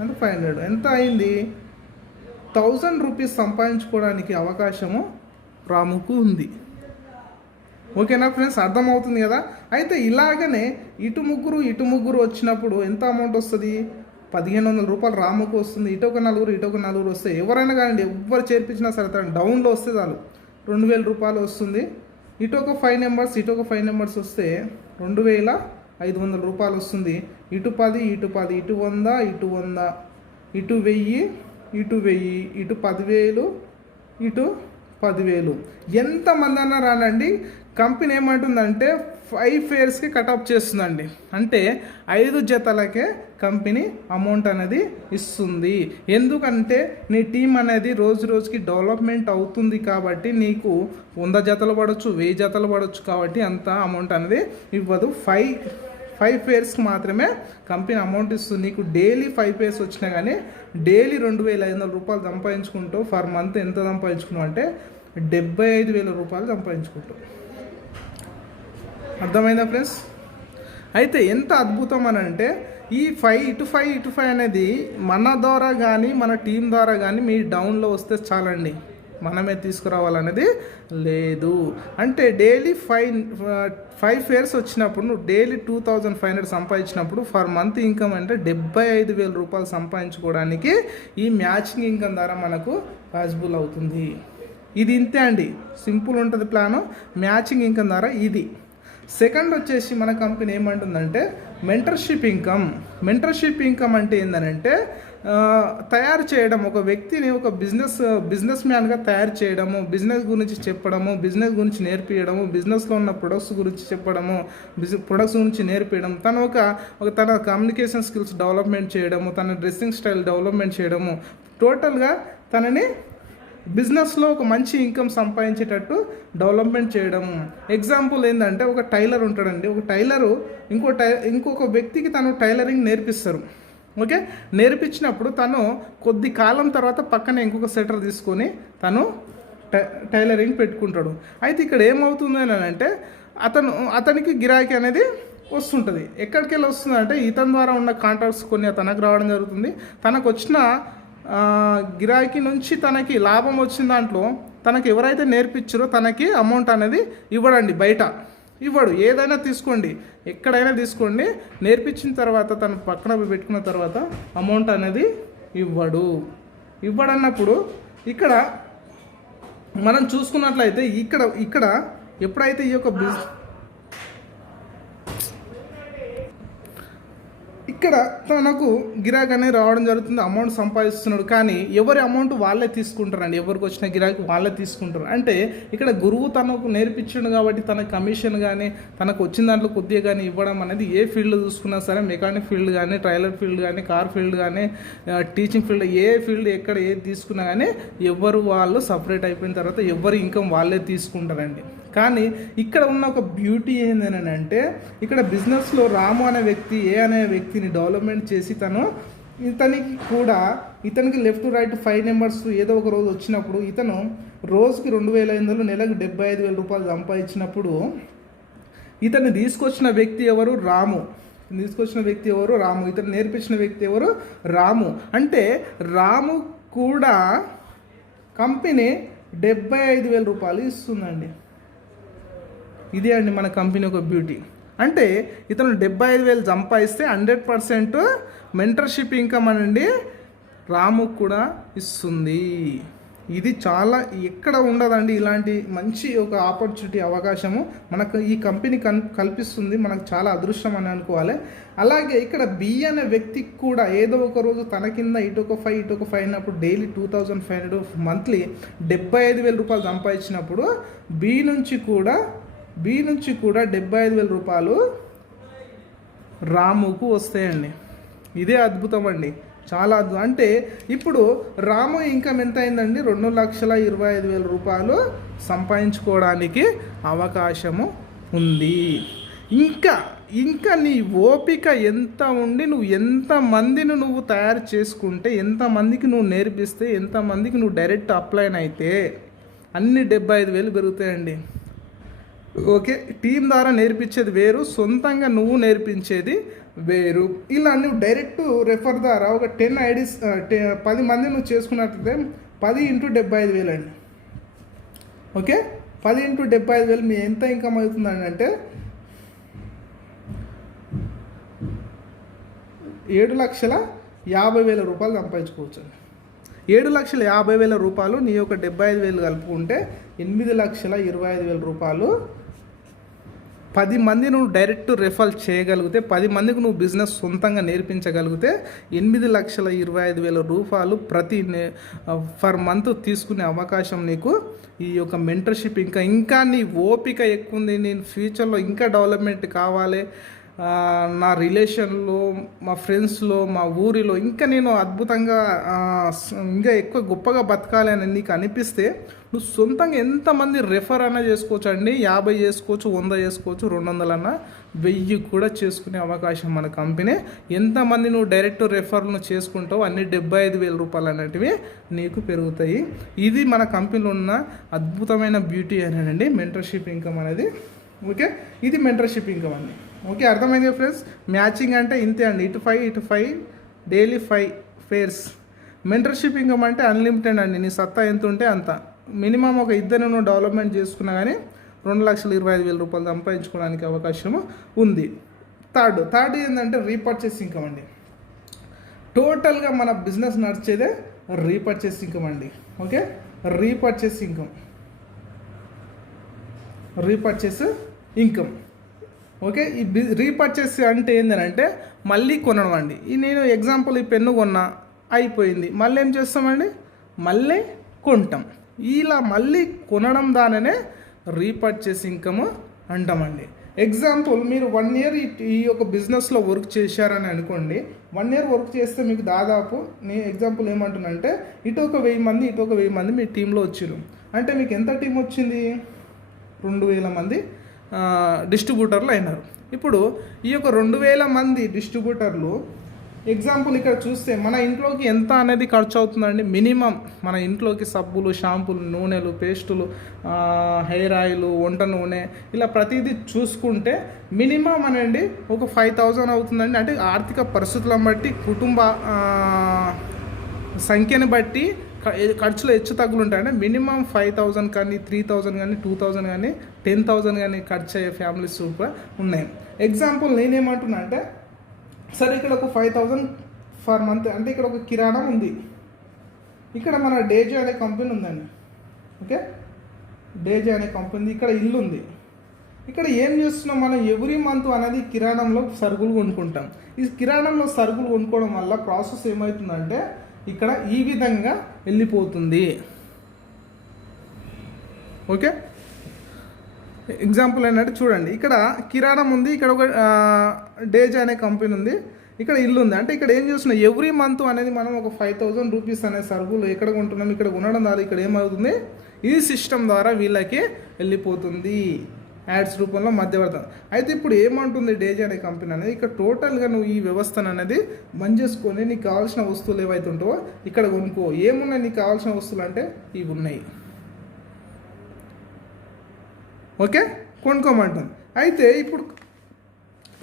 అంటే 500 ఎంత అయింది, 1000 రూపీస్ సంపాదించుకోవడానికి అవకాశము రాముకు ఉంది. ఓకేనా ఫ్రెండ్స్, అర్థమవుతుంది కదా. అయితే ఇలాగనే ఇటు ముగ్గురు వచ్చినప్పుడు ఎంత అమౌంట్ వస్తుంది, 1500 రూపాయలు రాముకు వస్తుంది. ఇటు ఒక నలుగురు వస్తే ఎవరైనా కానీ ఎవరు చేర్పించినా సరే తను డౌన్లో వస్తే చాలు 2000 రూపాయలు వస్తుంది. ఇటు ఒక 5 నెంబర్స్ వస్తే 2500 రూపాయలు వస్తుంది. ఇటు 10 ఇటు 100 ఇటు 100 ఇటు 1000 ఇటు 10,000 ఇటు 10,000. ఎంతమంది అన్నా రానండి, కంపెనీ ఏమంటుందంటే 5 ఫేర్స్కి కటప్ చేస్తుందండి. అంటే 5 జతలకే కంపెనీ అమౌంట్ అనేది ఇస్తుంది. ఎందుకంటే నీ టీం అనేది రోజుకి డెవలప్మెంట్ అవుతుంది కాబట్టి నీకు 100 జతలు పడవచ్చు, 1000 జతలు పడవచ్చు కాబట్టి అంత అమౌంట్ అనేది ఇవ్వదు. 5 ఫేర్స్కి మాత్రమే కంపెనీ అమౌంట్ ఇస్తుంది. నీకు డైలీ 5 ఫేర్స్ వచ్చినా కానీ డైలీ 2500 రూపాయలు సంపాదించుకుంటూ ఫర్ మంత్ ఎంత సంపాదించుకున్నావు అంటే 75,000 రూపాయలు సంపాదించుకుంటావు. అర్థమైందా ఫ్రెండ్స్? అయితే ఎంత అద్భుతం అని అంటే ఈ 5 ఇటు 5 అనేది మన ద్వారా కానీ మన టీం ద్వారా కానీ మీ డౌన్లో వస్తే చాలండి, మనమే తీసుకురావాలనేది లేదు. అంటే డైలీ 5 ఫేర్స్ వచ్చినప్పుడు నువ్వు డైలీ 2500 సంపాదించినప్పుడు ఫర్ మంత్ ఇన్కమ్ అంటే 75,000 రూపాయలు సంపాదించుకోవడానికి ఈ మ్యాచింగ్ ఇన్కమ్ ద్వారా మనకు పాసిబుల్ అవుతుంది. ఇది ఇంతే అండి, సింపుల్ ఉంటుంది ప్లాను. మ్యాచింగ్ ఇన్కమ్ ద్వారా ఇది. సెకండ్ వచ్చేసి మన కంపెనీ ఏమంటుందంటే మెంటర్షిప్ ఇన్కమ్ అంటే ఏంటంటే తయారు చేయడం, ఒక వ్యక్తిని ఒక బిజినెస్ మ్యాన్గా తయారు చేయడము, బిజినెస్ గురించి చెప్పడము, బిజినెస్ గురించి నేర్పించడము, బిజినెస్లో ఉన్న ప్రొడక్ట్స్ గురించి చెప్పడము, ప్రొడక్ట్స్ గురించి నేర్పించడం, తన కమ్యూనికేషన్ స్కిల్స్ డెవలప్మెంట్ చేయడము, తన డ్రెస్సింగ్ స్టైల్ డెవలప్మెంట్ చేయడము, టోటల్గా తనని బిజినెస్లో ఒక మంచి ఇన్కమ్ సంపాదించేటట్టు డెవలప్మెంట్ చేయడము. ఎగ్జాంపుల్ ఏంటంటే ఒక టైలర్ ఉంటాడండి, ఒక టైలరు ఇంకొక వ్యక్తికి తను టైలరింగ్ నేర్పిస్తారు. ఓకే, నేర్పించినప్పుడు తను కొద్ది కాలం తర్వాత పక్కనే ఇంకొక సెటర్ తీసుకొని తను టైలరింగ్ పెట్టుకుంటాడు. అయితే ఇక్కడ ఏమవుతుంది అని అంటే అతనికి గిరాకీ అనేది వస్తుంటుంది. ఎక్కడికి వెళ్ళి వస్తుంది అంటే ఇతని ద్వారా ఉన్న కాంట్రాక్ట్స్ కొన్ని తనకు రావడం జరుగుతుంది. తనకు వచ్చిన గిరాకీ నుంచి తనకి లాభం వచ్చిన దాంట్లో తనకి ఎవరైతే నేర్పించారో తనకి అమౌంట్ అనేది ఇవ్వడండి, బయట ఇవ్వడు. ఏదైనా తీసుకోండి, ఎక్కడైనా తీసుకోండి, నేర్పించిన తర్వాత తను పక్కన పెట్టుకున్న తర్వాత అమౌంట్ అనేది ఇవ్వడన్నప్పుడు ఇక్కడ మనం చూసుకున్నట్లయితే ఇక్కడ ఎప్పుడైతే ఈ యొక్క ఇక్కడ తనకు గిరాకీ అనేది రావడం జరుగుతుంది, అమౌంట్ సంపాదిస్తున్నాడు. కానీ ఎవరి అమౌంట్ వాళ్ళే తీసుకుంటారండి, ఎవరికి వచ్చిన గిరాకీ వాళ్ళే తీసుకుంటారు. అంటే ఇక్కడ గురువు తనకు నేర్పించాడు కాబట్టి తన కమిషన్ కానీ తనకు వచ్చిన దాంట్లో కొద్దిగా కానీ ఇవ్వడం అనేది ఏ ఫీల్డ్ చూసుకున్నా సరే, మెకానిక్ ఫీల్డ్ కానీ, ట్రైలర్ ఫీల్డ్ కానీ, కార్ ఫీల్డ్ కానీ, టీచింగ్ ఫీల్డ్, ఏ ఫీల్డ్ ఎక్కడ ఏది తీసుకున్నా కానీ ఎవరు వాళ్ళు సపరేట్ అయిపోయిన తర్వాత ఎవరి ఇన్కమ్ వాళ్ళే తీసుకుంటారండి. కానీ ఇక్కడ ఉన్న ఒక బ్యూటీ ఏందని అంటే ఇక్కడ బిజినెస్లో రాము అనే వ్యక్తి ఏ అనే వ్యక్తిని డెవలప్మెంట్ చేసి ఇతనికి లెఫ్ట్ రైట్ 5 నెంబర్స్ ఏదో ఒక రోజు వచ్చినప్పుడు ఇతను రోజుకి 2,500 నెలకు 75,000 రూపాయలు సంపాదించినప్పుడు ఇతన్ని తీసుకొచ్చిన వ్యక్తి ఎవరు? రాము. ఇతను నేర్పించిన వ్యక్తి ఎవరు? రాము. అంటే రాము కూడా కంపెనీ 75,000 రూపాయలు ఇస్తుందండి. ఇదే అండి మన కంపెనీ ఒక బ్యూటీ. అంటే ఇతను 75,000 సంపాదిస్తే 100% మెంటర్షిప్ ఇన్కమ్ అనండి రాము కూడా ఇస్తుంది. ఇది చాలా ఎక్కడ ఉండదండి, ఇలాంటి మంచి ఒక ఆపర్చునిటీ అవకాశము మనకు ఈ కంపెనీ కల్పిస్తుంది. మనకు చాలా అదృష్టం అని అనుకోవాలి. అలాగే ఇక్కడ బి అనే వ్యక్తికి కూడా ఏదో ఒక రోజు తన కింద ఇటొక 5 అయినప్పుడు డైలీ 2,500 మంత్లీ 75,000 రూపాయలు సంపాదించినప్పుడు బి నుంచి కూడా 75,000 రూపాయలు రాముకు వస్తాయండి. ఇదే అద్భుతం అండి, చాలా అద్భుతం. అంటే ఇప్పుడు రాము ఇన్కమ్ ఎంత అయిందండి? 2,25,000 రూపాయలు సంపాదించుకోవడానికి అవకాశము ఉంది. ఇంకా నీ ఓపిక ఎంత ఉండి నువ్వు ఎంతమందిని నువ్వు తయారు చేసుకుంటే, ఎంతమందికి నువ్వు నేర్పిస్తే, ఎంతమందికి నువ్వు డైరెక్ట్ అప్లైన్ అయితే అన్ని 75,000 పెరుగుతాయండి. ఓకే, టీం ద్వారా నేర్పించేది వేరు, సొంతంగా నువ్వు నేర్పించేది వేరు. ఇలా నువ్వు డైరెక్ట్ రెఫర్ ద్వారా ఒక 10 ఐడీస్ 10 మంది నువ్వు చేసుకున్నట్లయితే 10 × 75,000 అండి. ఓకే, 10 × 75,000 మీ ఎంత ఇన్కమ్ అవుతుందండి అంటే 7,50,000 రూపాయలు సంపాదించుకోవచ్చు అండి. 7,50,000 రూపాయలు నీ యొక్క 75,000 కలుపుకుంటే 8,25,000 రూపాయలు 10 మంది నువ్వు డైరెక్ట్ రెఫర్ చేయగలిగితే, 10 మందికి నువ్వు బిజినెస్ సొంతంగా నేర్పించగలిగితే 8,25,000 రూపాయలు ప్రతి ఫర్ మంత్ తీసుకునే అవకాశం నీకు ఈ యొక్క మెంటర్షిప్. ఇంకా నీ ఓపిక ఎక్కువ ఉంది, నేను ఫ్యూచర్లో ఇంకా డెవలప్మెంట్ కావాలి, నా రిలేషన్లో, మా ఫ్రెండ్స్లో, మా ఊరిలో ఇంకా నేను అద్భుతంగా ఇంకా ఎక్కువ గొప్పగా బతకాలి అని నీకు అనిపిస్తే నువ్వు సొంతంగా ఎంతమంది రెఫర్ అన్నా చేసుకోవచ్చు అండి. 50 చేసుకోవచ్చు, 100 చేసుకోవచ్చు, 200 అన్నా, 1000 కూడా చేసుకునే అవకాశం మన కంపెనీ. ఎంతమంది నువ్వు డైరెక్ట్ రెఫర్ను చేసుకుంటావు అన్ని 75,000 రూపాయలు అనేటివి నీకు పెరుగుతాయి. ఇది మన కంపెనీలో ఉన్న అద్భుతమైన బ్యూటీ అనేనండి మెంటర్షిప్ ఇన్కమ్ అనేది. ఓకే, ఇది మెంటర్షిప్ ఇన్కమ్ అండి. ఓకే, అర్థమైంది ఫ్రెండ్స్. మ్యాచింగ్ అంటే ఇంతే అండి, ఇటు 5 డైలీ 5 ఫేర్స్. మెంటర్షిప్ ఇన్కమ్ అంటే అన్లిమిటెడ్ అండి, నీ సత్తా ఎంత ఉంటే అంత. మినిమం ఒక ఇద్దరు నువ్వు డెవలప్మెంట్ చేసుకున్నా కానీ 2,25,000 రూపాయలు సంపాదించుకోవడానికి అవకాశం ఉంది. థర్డ్ ఏంటంటే రీపర్చేస్ ఇన్కమ్ అండి. టోటల్గా మన బిజినెస్ నడిచేదే రీపర్చేస్ ఇన్కమ్ అండి. Okay, repurchase income. ఓకే, ఈ రీపర్చేస్ అంటే ఏంటంటే మళ్ళీ కొనడం అండి. నేను ఎగ్జాంపుల్ ఈ పెన్ను కొన్నా, అయిపోయింది, మళ్ళీ ఏం చేస్తామండి? మళ్ళీ కొంటాం. ఇలా మళ్ళీ కొనడం దానినే రీపర్చేస్ ఇన్కమ్ అంటామండి. ఎగ్జాంపుల్ మీరు 1 ఇయర్ ఈ యొక్క బిజినెస్లో వర్క్ చేశారని అనుకోండి. 1 ఇయర్ వర్క్ చేస్తే మీకు దాదాపు నేను ఎగ్జాంపుల్ ఏమంటున్నానంటే ఇటు ఒక 1000 మంది, ఇటు ఒక 1000 మంది మీ టీంలో వచ్చారు అంటే మీకు ఎంత టీం వచ్చింది? 2,000 మంది డిస్ట్రిబ్యూటర్లు అయినారు. ఇప్పుడు ఈ యొక్క 2,000 మంది డిస్ట్రిబ్యూటర్లు ఎగ్జాంపుల్ ఇక్కడ చూస్తే మన ఇంట్లోకి ఎంత అనేది ఖర్చు అవుతుందండి? మినిమం మన ఇంట్లోకి సబ్బులు, షాంపూలు, నూనెలు, పేస్టులు, హెయిర్ ఆయిల్, వంట నూనె, ఇలా ప్రతిదీ చూసుకుంటే మినిమం అనండి ఒక 5,000 అవుతుందండి. అంటే ఆర్థిక పరిస్థితులను బట్టి, కుటుంబ సంఖ్యను బట్టి ఖర్చులు హెచ్చు తగ్గులు ఉంటాయంటే మినిమం 5,000 కానీ, 3,000 కానీ, 2,000 కానీ, 10,000 కానీ ఖర్చు అయ్యే ఫ్యామిలీస్ కూడా ఉన్నాయి. ఎగ్జాంపుల్ నేనేమంటున్నా అంటే సరే ఇక్కడ ఒక 5,000 ఫర్ మంత్ అంటే ఇక్కడ ఒక కిరాణం ఉంది, ఇక్కడ మన డేజే అనే కంపెనీ ఉందండి. ఓకే, డేజే అనే కంపెనీ, ఇక్కడ ఇల్లు ఉంది. ఇక్కడ ఏం చేస్తున్నాం మనం? ఎవ్రీ మంత్ అనేది కిరాణంలో సరుకులు కొనుక్కుంటాం. ఈ కిరాణంలో సరుకులు కొనుక్కోవడం వల్ల ప్రాసెస్ ఏమవుతుందంటే ఇక్కడ ఈ విధంగా వెళ్ళిపోతుంది. ఓకే, ఎగ్జాంపుల్ ఏంటంటే చూడండి, ఇక్కడ కిరాణం ఉంది, ఇక్కడ ఒక డేజా అనే కంపెనీ ఉంది, ఇక్కడ ఇల్లు ఉంది అంటే ఇక్కడ ఏం చేస్తున్నాం ఎవ్రీ మంత్ అనేది మనం ఒక 5,000 రూపీస్ అనే సరుకులు ఎక్కడ కొంటున్నాం ఇక్కడ కొనడం ద్వారా ఇక్కడ ఏమవుతుంది ఈ సిస్టమ్ ద్వారా వీళ్ళకి వెళ్ళిపోతుంది యాడ్స్ రూపంలో మధ్యవర్తం. అయితే ఇప్పుడు ఏమంటుంది డేజీ అనే కంపెనీ అనేది ఇక్కడ టోటల్గా నువ్వు ఈ వ్యవస్థను అనేది బంద్ చేసుకొని నీకు కావాల్సిన వస్తువులు ఏవైతే ఉంటావో ఇక్కడ కొనుక్కో. ఏమున్నాయి నీకు కావాల్సిన వస్తువులు అంటే ఇవి ఉన్నాయి, ఓకే, కొనుక్కోమంటుంది. అయితే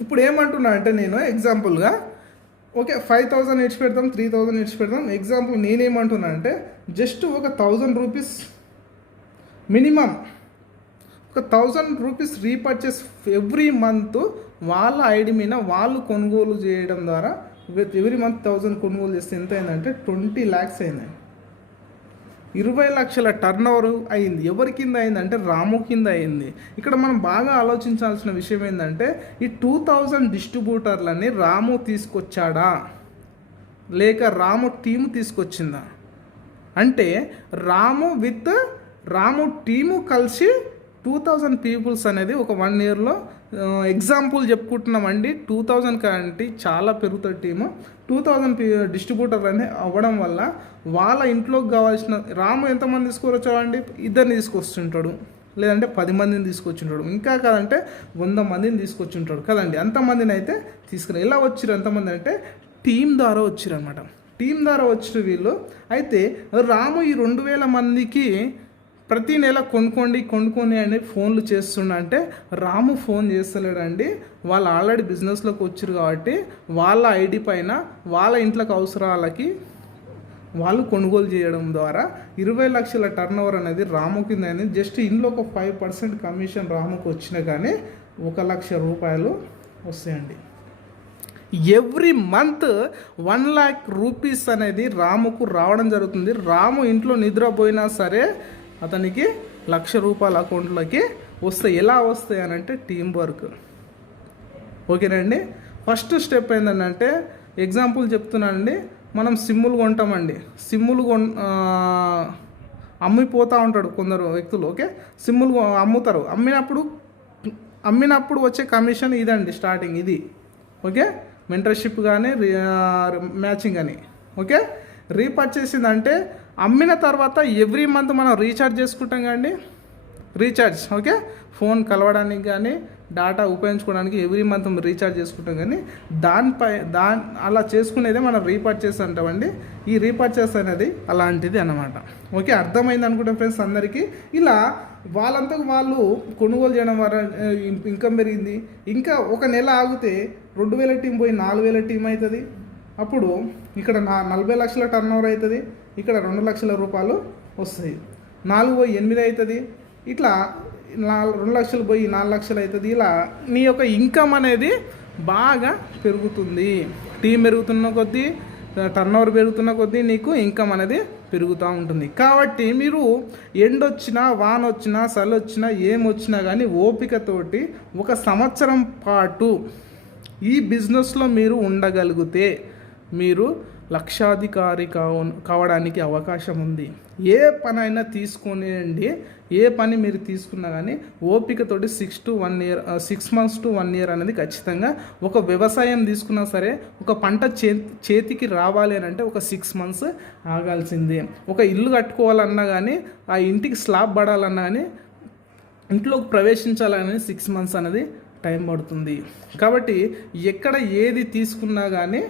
ఇప్పుడు ఏమంటున్నా అంటే నేను ఎగ్జాంపుల్గా ఓకే 5,000 ఇచ్చి పెడతాం, 3,000 ఇచ్చి పెడతాం. ఎగ్జాంపుల్ నేనేమంటున్నా అంటే జస్ట్ ఒక 1,000 రూపీస్ మినిమం, ఒక 1,000 రూపీస్ రీపర్చేస్ ఎవ్రీ మంత్ వాళ్ళ ఐడి మీద వాళ్ళు కొనుగోలు చేయడం ద్వారా ఎవ్రీ మంత్ 1,000 కొనుగోలు చేస్తే ఎంత అయిందంటే 20 lakhs అయింది. 20 లక్షల టర్న్ ఓవర్ అయింది. ఎవరి కింద అయిందంటే రాము కింద అయింది. ఇక్కడ మనం బాగా ఆలోచించాల్సిన విషయం ఏంటంటే ఈ 2,000 డిస్ట్రిబ్యూటర్లని రాము తీసుకొచ్చాడా లేక రాము టీము తీసుకొచ్చిందా అంటే రాము టీము కలిసి 2,000 పీపుల్స్ అనేది ఒక 1 yearలో ఎగ్జాంపుల్ చెప్పుకుంటున్నామండి. 2,000 కంటే చాలా పెరుగుతుంది టీము. 2,000 డిస్ట్రిబ్యూటర్ అనేది అవ్వడం వల్ల వాళ్ళ ఇంట్లోకి కావాల్సిన రాము ఎంతమంది తీసుకువచ్చాడండి 2 తీసుకొస్తుంటాడు, లేదంటే 10 మందిని తీసుకొచ్చుంటాడు, ఇంకా కాదంటే 100 మందిని తీసుకొచ్చుంటాడు కదండి. అంతమందిని అయితే తీసుకుని ఎలా వచ్చారు ఎంతమంది అంటే టీం ద్వారా వచ్చారు అనమాట. టీం ద్వారా వచ్చారు వీళ్ళు. అయితే రాము ఈ 2,000 మందికి ప్రతి నెల కొనుక్కోండి అని ఫోన్లు చేస్తుండ అంటే రాము ఫోన్ చేస్తలేడండి. వాళ్ళు ఆల్రెడీ బిజినెస్లోకి వచ్చారు కాబట్టి వాళ్ళ ఐడి పైన వాళ్ళ ఇంట్లోకి అవసరాలకి వాళ్ళు కొనుగోలు చేయడం ద్వారా 20 లక్షల టర్న్ ఓవర్ అనేది రాము కింద అనేది. జస్ట్ ఇందులో ఒక 5% కమిషన్ రాముకు వచ్చినా కానీ 1 లక్ష రూపాయలు వస్తాయండి. ఎవ్రీ మంత్ 1 lakh రూపీస్ అనేది రాముకు రావడం జరుగుతుంది. రాము ఇంట్లో నిద్రపోయినా సరే అతనికి 1 లక్ష రూపాయల అకౌంట్లోకి వస్తాయి. ఎలా వస్తాయి అని అంటే టీం వర్క్, ఓకేనండి. ఫస్ట్ స్టెప్ ఏంటంటే ఎగ్జాంపుల్ చెప్తున్నానండి, మనం సిమ్ములు కొంటామండి. సిమ్ములు అమ్మిపోతూ ఉంటాడు కొందరు వ్యక్తులు, ఓకే. సిమ్ములు అమ్ముతారు. అమ్మినప్పుడు వచ్చే కమిషన్ ఇదండి స్టార్టింగ్ ఇది, ఓకే. మెంటర్షిప్ కానీ మ్యాచింగ్ అని, ఓకే. రీపర్చేసింది అంటే అమ్మిన తర్వాత ఎవ్రీ మంత్ మనం రీఛార్జ్ చేసుకుంటాం కండి, రీఛార్జ్, ఓకే. ఫోన్ కలవడానికి కానీ డేటా ఉపయోగించుకోవడానికి ఎవ్రీ మంత్ రీఛార్జ్ చేసుకుంటాం కానీ అలా చేసుకునేదే మనం రీపర్చేస్ అంటామండి. ఈ రీపర్చేస్ అనేది అలాంటిది అన్నమాట, ఓకే. అర్థమైంది అనుకుంటాం ఫ్రెండ్స్ అందరికీ. ఇలా వాళ్ళంతకు వాళ్ళు కొనుగోలు చేయడం ద్వారా ఇన్కమ్ పెరిగింది. ఇంకా ఒక నెల ఆగితే 2,000 టీం పోయి 4,000 టీం అవుతుంది. అప్పుడు ఇక్కడ 40 లక్షల టర్న్ ఓవర్ అవుతుంది. ఇక్కడ 2 లక్షల రూపాయలు వస్తాయి. 4 పోయి 8 అవుతుంది. ఇట్లా 2 లక్షలు పోయి 4 లక్షలు అవుతుంది. ఇలా నీ యొక్క ఇన్కమ్ అనేది బాగా పెరుగుతుంది. టీం పెరుగుతున్న కొద్దీ, టర్న్ ఓవర్ పెరుగుతున్న కొద్దీ నీకు ఇన్కమ్ అనేది పెరుగుతూ ఉంటుంది. కాబట్టి మీరు ఎండొచ్చినా వాన వచ్చినా చలి వచ్చినా ఏమొచ్చినా కానీ ఓపికతోటి 1 సంవత్సరం పాటు ఈ బిజినెస్లో మీరు ఉండగలిగితే మీరు లక్షాధికారి కావడానికి అవకాశం ఉంది. ఏ పని అయినా తీసుకునేయండి, ఏ పని మీరు తీసుకున్నా కానీ ఓపికతోటి 6 months to 1 year అనేది ఖచ్చితంగా. ఒక వ్యవసాయం తీసుకున్నా సరే ఒక పంట చేతికి రావాలి అని అంటే ఒక 6 months ఆగాల్సిందే. ఒక ఇల్లు కట్టుకోవాలన్నా కానీ ఆ ఇంటికి స్లాబ్ పడాలన్నా కానీ ఇంట్లోకి ప్రవేశించాలని 6 months అనేది టైం పడుతుంది. కాబట్టి ఎక్కడ ఏది తీసుకున్నా కానీ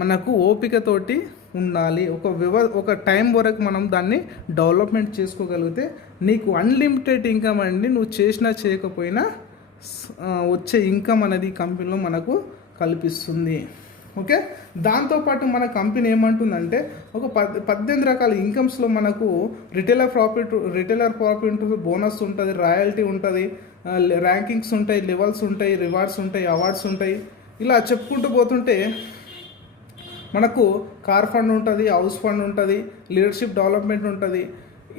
మనకు ఓపికతోటి ఉండాలి. ఒక టైం వరకు మనం దాన్ని డెవలప్మెంట్ చేసుకోగలిగితే నీకు అన్లిమిటెడ్ ఇన్కమ్ అండి. నువ్వు చేసినా చేయకపోయినా వచ్చే ఇన్కమ్ అనేది కంపెనీలో మనకు కల్పిస్తుంది, ఓకే. దాంతోపాటు మన కంపెనీ ఏమంటుందంటే ఒక 18 రకాల ఇన్కమ్స్లో మనకు రిటైలర్ ప్రాఫిట్ ఉంటుంది, బోనస్ ఉంటుంది, రాయల్టీ ఉంటుంది, ర్యాంకింగ్స్ ఉంటాయి, లెవెల్స్ ఉంటాయి, రివార్డ్స్ ఉంటాయి, అవార్డ్స్ ఉంటాయి. ఇలా చెప్పుకుంటూ పోతుంటే మనకు కార్ ఫండ్ ఉంటుంది, హౌస్ ఫండ్ ఉంటుంది, లీడర్షిప్ డెవలప్మెంట్ ఉంటుంది.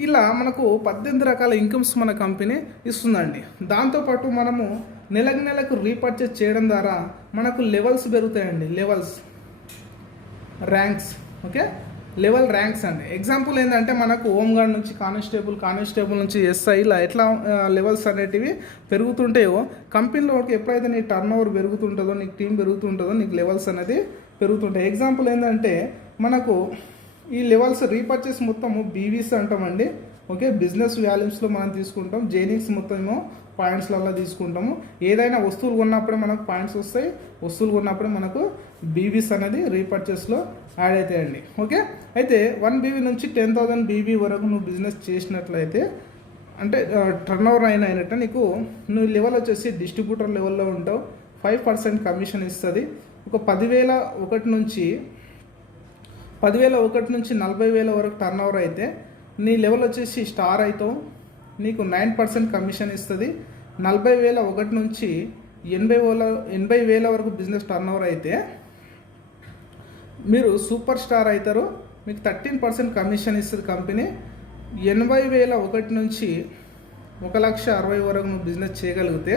ఇలా మనకు 18 రకాల ఇన్కమ్స్ మన కంపెనీ ఇస్తుందండి. దాంతోపాటు మనము నెలకు రీపర్చేస్ చేయడం ద్వారా మనకు లెవెల్స్ పెరుగుతాయండి. Ranks, okay. లెవెల్ ర్యాంక్స్ అండి. ఎగ్జాంపుల్ ఏంటంటే మనకు హోంగార్డ్ నుంచి కానిస్టేబుల్ నుంచి ఎస్ఐ ఇలా ఎట్లా లెవెల్స్ అనేటివి పెరుగుతుంటాయో కంపెనీలో ఎప్పుడైతే నీ టర్న్ ఓవర్ పెరుగుతుంటుందో, నీకు టీం పెరుగుతుంటుందో నీకు లెవెల్స్ అనేది పెరుగుతుంటాయి. ఎగ్జాంపుల్ ఏంటంటే మనకు ఈ లెవెల్స్ రీపర్చేస్ మొత్తము బీవీస్ అంటామండి. ఓకే, బిజినెస్ వాల్యూమ్స్లో మనం తీసుకుంటాం. జేనిక్స్ మొత్తం ఏమో పాయింట్స్లలో తీసుకుంటాము. ఏదైనా వస్తువులు కొన్నప్పుడే మనకు పాయింట్స్ వస్తాయి, వస్తువులు కొన్నప్పుడే మనకు బీవీస్ అనేది రీపర్చేస్లో యాడ్ అవుతాయండి. ఓకే, అయితే 1 బీవీ నుంచి 10,000 బీవీ వరకు నువ్వు బిజినెస్ చేసినట్లయితే అంటే టర్న్ ఓవర్ అయినట్టు నీకు నువ్వు లెవెల్ వచ్చేసి డిస్ట్రిబ్యూటర్ లెవెల్లో ఉంటావు. 5% కమిషన్ ఇస్తుంది. ఒక 10,001 నుంచి 40,000 వరకు టర్న్ ఓవర్ అయితే నీ లెవెల్ వచ్చేసి స్టార్ అవుతావు. నీకు 9% కమిషన్ ఇస్తుంది. 40,001 నుంచి 80,000 వరకు బిజినెస్ టర్న్ ఓవర్ అయితే మీరు సూపర్ స్టార్ అవుతారు. మీకు 13% కమిషన్ ఇస్తుంది కంపెనీ. 80,001 నుంచి 1,60,000 వరకు నువ్వు బిజినెస్ చేయగలిగితే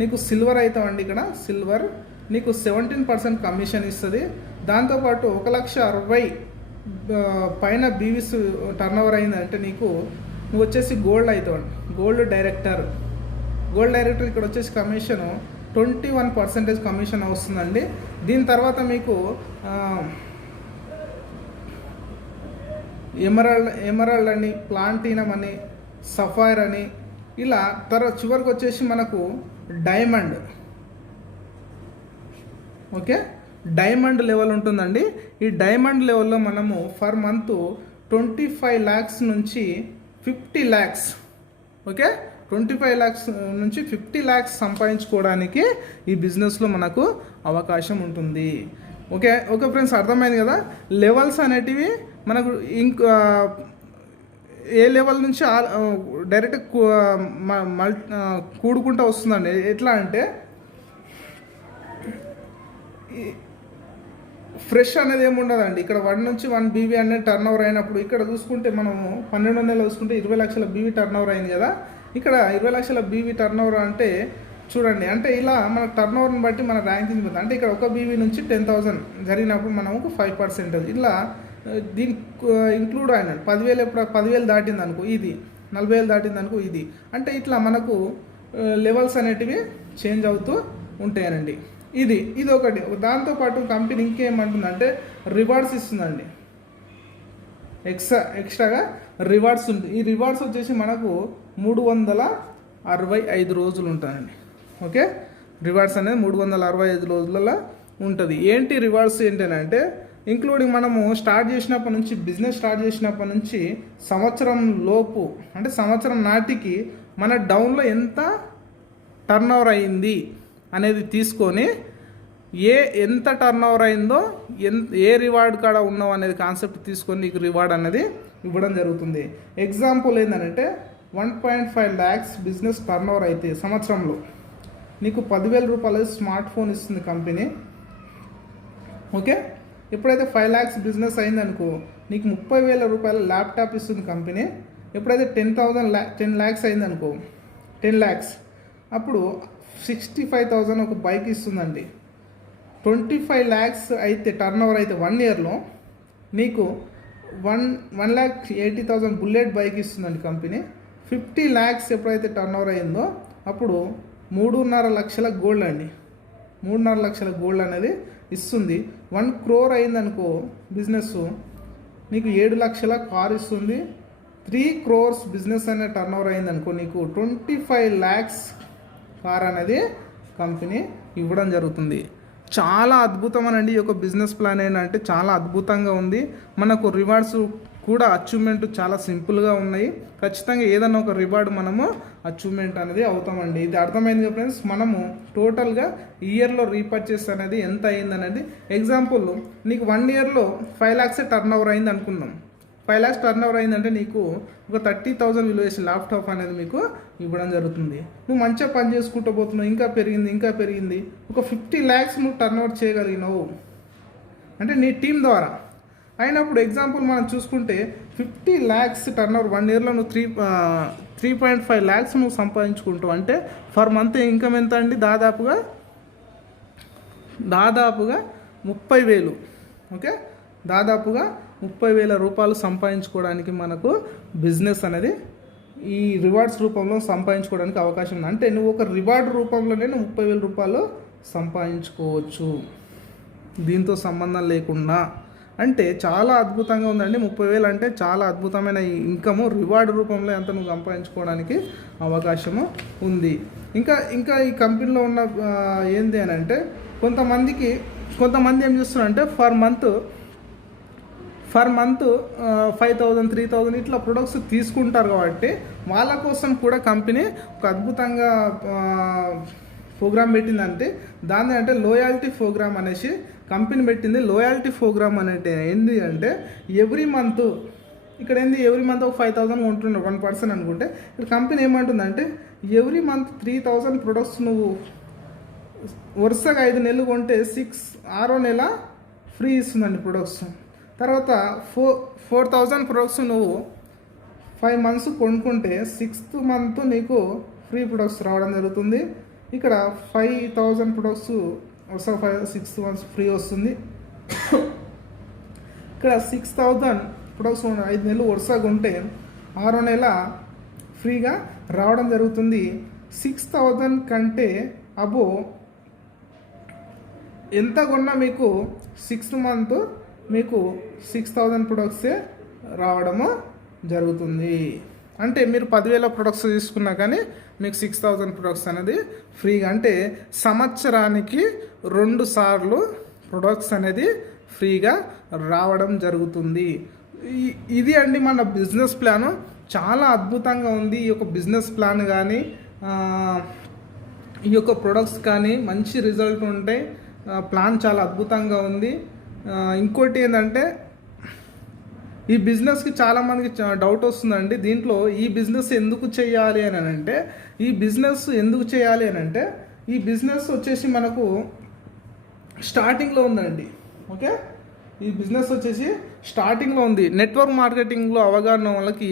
నీకు సిల్వర్ అవుతావండి. ఇక్కడ సిల్వర్ నీకు 17% కమిషన్ ఇస్తుంది. దాంతోపాటు 1,60,000 పైన బీవీస్ టర్న్ ఓవర్ అయిందంటే నువ్వు వచ్చేసి గోల్డ్ అవుతావండి. గోల్డ్ డైరెక్టర్ ఇక్కడ వచ్చేసి కమిషన్ 21% కమిషన్ వస్తుందండి. దీని తర్వాత మీకు ఎమరాల్డ్ అని, ప్లాంటీనం అని, సఫైర్ అని, ఇలా తర్వాత చివరికి వచ్చేసి మనకు డైమండ్. ఓకే, డైమండ్ లెవెల్ ఉంటుందండి. ఈ డైమండ్ లెవెల్లో మనము ఫర్ మంత్ 25 lakhs నుంచి 50 lakhs, ఓకే, 25 lakhs నుంచి 50 lakhs సంపాదించుకోవడానికి ఈ బిజినెస్లో మనకు అవకాశం ఉంటుంది. ఓకే ఫ్రెండ్స్, అర్థమైంది కదా. లెవెల్స్ అనేటివి మనకు ఏ లెవెల్ నుంచి డైరెక్ట్ కూడుకుంటూ వస్తుందండి. ఎట్లా అంటే ఫ్రెష్ అనేది ఏముండదండి. ఇక్కడ 1 నుంచి 1 బీవీ అనేది టర్న్ ఓవర్ అయినప్పుడు ఇక్కడ చూసుకుంటే మనము 12 నెలలు చూసుకుంటే 20 లక్షల బీవీ టర్న్ ఓవర్ అయింది కదా. ఇక్కడ 20 లక్షల బీవీ టర్న్ ఓవర్ అంటే చూడండి, అంటే ఇలా మన టర్న్ ఓవర్ని బట్టి మన ర్యాంకింగ్ పోతుంది. అంటే ఇక్కడ 1 బీవీ నుంచి 10,000 జరిగినప్పుడు మనకు 5% ఇలా దీనికి ఇంక్లూడ్ అయినాడు. 10,000 ఎప్పుడు 10,000 దాటింది అనుకో ఇది, 40,000 దాటింది అనుకో ఇది. అంటే ఇట్లా మనకు లెవెల్స్ అనేటివి చేంజ్ అవుతూ ఉంటాయనండి. ఇది ఒకటి. దాంతోపాటు కంపెనీ ఇంకేమంటుందంటే రివార్డ్స్ ఇస్తుందండి. ఎక్స్ట్రాగా రివార్డ్స్ ఉంటుంది. ఈ రివార్డ్స్ వచ్చేసి మనకు 365 రోజులు ఉంటాయండి. ఓకే, రివార్డ్స్ అనేది 365 రోజులలో ఉంటుంది. ఏంటి రివార్డ్స్ ఏంటంటే ఇంక్లూడింగ్ మనము బిజినెస్ స్టార్ట్ చేసినప్పటి నుంచి సంవత్సరం లోపు, అంటే సంవత్సరం నాటికి మన డౌన్లో ఎంత టర్న్ ఓవర్ అయింది అనేది తీసుకొని ఎంత టర్న్ ఓవర్ అయిందో ఏ రివార్డ్ కాడ ఉన్నావు అనేది కాన్సెప్ట్ తీసుకొని నీకు రివార్డ్ అనేది ఇవ్వడం జరుగుతుంది. ఎగ్జాంపుల్ ఏంటంటే 1.5 lakhs బిజినెస్ టర్న్ ఓవర్ అయితే సంవత్సరంలో నీకు 10,000 రూపాయలు స్మార్ట్ ఫోన్ ఇస్తుంది కంపెనీ. ఓకే, ఎప్పుడైతే 5 lakhs బిజినెస్ అయిందనుకో నీకు 30,000 రూపాయల ల్యాప్టాప్ ఇస్తుంది కంపెనీ. ఎప్పుడైతే 10 lakhs అయిందనుకో 10 lakhs అప్పుడు 65,000 ఒక బైక్ ఇస్తుందండి. 25 lakhs అయితే టర్న్ ఓవర్ అయితే 1 yearలో నీకు 1,80,000 బుల్లెట్ బైక్ ఇస్తుందండి కంపెనీ. 50 lakhs ఎప్పుడైతే టర్న్ ఓవర్ అయిందో అప్పుడు 3.5 లక్షల గోల్డ్ అండి, 3.5 లక్షల గోల్డ్ అనేది ఇస్తుంది. 1 crore అయిందనుకో బిజినెస్ నీకు 7 లక్షల కార్ ఇస్తుంది. 3 crores బిజినెస్ అనే టర్న్ ఓవర్ అయిందనుకో నీకు 25 lakhs కార్ అనేది కంపెనీ ఇవ్వడం జరుగుతుంది. చాలా అద్భుతమనండి ఈ యొక్క బిజినెస్ ప్లాన్ ఏంటంటే చాలా అద్భుతంగా ఉంది. మనకు రివార్డ్స్ కూడా అచీవ్మెంట్ చాలా సింపుల్గా ఉన్నాయి. ఖచ్చితంగా ఏదన్నా ఒక రివార్డ్ మనము అచీవ్మెంట్ అనేది అవుతామండి. ఇది అర్థమైంది ఫ్రెండ్స్. మనము టోటల్గా ఇయర్లో రీపర్చేస్ అనేది ఎంత అయింది అనేది ఎగ్జాంపుల్ నీకు 1 yearలో 5 lakhs టర్న్ ఓవర్ అయింది అనుకుందాం. 5 lakhs టర్న్ ఓవర్ అయిందంటే నీకు ఒక 30,000 విలువ చేసే ల్యాప్టాప్ అనేది మీకు ఇవ్వడం జరుగుతుంది. నువ్వు మంచిగా పని చేసుకుంటూ పోతున్నావు, ఇంకా పెరిగింది. ఒక 50 lakhs నువ్వు టర్న్ ఓవర్ చేయగలిగినావు అంటే నీ టీం ద్వారా అయినప్పుడు ఎగ్జాంపుల్ మనం చూసుకుంటే 50 lakhs టర్న్ ఓవర్ 1 yearలో నువ్వు 3.5 lakhs నువ్వు సంపాదించుకుంటావు. అంటే ఫర్ మంత్ ఇన్కమ్ ఎంత అండి? దాదాపుగా 30,000. ఓకే, దాదాపుగా 30,000 రూపాయలు సంపాదించుకోవడానికి మనకు బిజినెస్ అనేది ఈ రివార్డ్స్ రూపంలో సంపాదించుకోవడానికి అవకాశం ఉంది. అంటే నువ్వు ఒక రివార్డ్ రూపంలోనే 30,000 రూపాయలు సంపాదించుకోవచ్చు. దీంతో సంబంధం లేకుండా. అంటే చాలా అద్భుతంగా ఉందండి. 30,000 అంటే చాలా అద్భుతమైన ఇన్కము, రివార్డ్ రూపంలో ఎంత నువ్వు సంపాదించుకోవడానికి అవకాశము ఉంది. ఇంకా ఈ కంపెనీలో ఉన్న ఏంది అని అంటే కొంతమంది ఏం చేస్తున్నారంటే ఫర్ మంత్ 5,000 3,000 ఇట్లా ప్రొడక్ట్స్ తీసుకుంటారు. కాబట్టి వాళ్ళ కోసం కూడా కంపెనీ ఒక అద్భుతంగా ప్రోగ్రామ్ పెట్టిందంటే దాన్ని అంటే లోయాలిటీ ప్రోగ్రామ్ అనేసి కంపెనీ పెట్టింది. లోయాలిటీ ప్రోగ్రామ్ అంటే ఏంటి అంటే ఎవ్రీ మంత్ ఇక్కడ ఏంది ఎవ్రీ మంత్ ఒక 5,000 కొంటున్నాడు 1 పర్సన్ అనుకుంటే, ఇక్కడ కంపెనీ ఏమంటుందంటే ఎవ్రీ మంత్ 3,000 ప్రొడక్ట్స్ నువ్వు వరుసగా 5 నెలలు కొంటే 6వ నెల ఫ్రీ ఇస్తుందండి ప్రొడక్ట్స్. తర్వాత 4,000 ప్రొడక్ట్స్ నువ్వు 5 మంత్స్ కొనుక్కుంటే 6th మంత్ నీకు ఫ్రీ ప్రొడక్ట్స్ రావడం జరుగుతుంది. ఇక్కడ 5,000 ప్రొడక్ట్స్ వరుస 6th మంత్స్ ఫ్రీ వస్తుంది. ఇక్కడ 6,000 ప్రొడక్ట్స్ 5 నెలలు వరుసగా ఉంటే 6వ నెల ఫ్రీగా రావడం జరుగుతుంది. 6,000 కంటే అబో ఎంత కొన్నా మీకు 6th మంత్ మీకు 6,000 ప్రొడక్ట్సే రావడము జరుగుతుంది. అంటే మీరు 10,000 ప్రొడక్ట్స్ తీసుకున్నా కానీ మీకు 6,000 ప్రొడక్ట్స్ అనేది ఫ్రీగా, అంటే సంవత్సరానికి 2 సార్లు ప్రొడక్ట్స్ అనేది ఫ్రీగా రావడం జరుగుతుంది. ఇది అండి మన బిజినెస్ ప్లాను. చాలా అద్భుతంగా ఉంది ఈ యొక్క బిజినెస్ ప్లాన్. కానీ ఈ యొక్క ప్రొడక్ట్స్ కానీ మంచి రిజల్ట్ ఉంటాయి. ప్లాన్ చాలా అద్భుతంగా ఉంది. ఇంకోటి ఏంటంటే ఈ బిజినెస్కి చాలామందికి డౌట్ వస్తుందండి. దీంట్లో ఈ బిజినెస్ ఎందుకు చేయాలి అని అంటే ఈ బిజినెస్ వచ్చేసి మనకు స్టార్టింగ్లో ఉందండి. ఓకే, ఈ బిజినెస్ వచ్చేసి స్టార్టింగ్లో ఉంది. నెట్వర్క్ మార్కెటింగ్లో అవగాహన వాళ్ళకి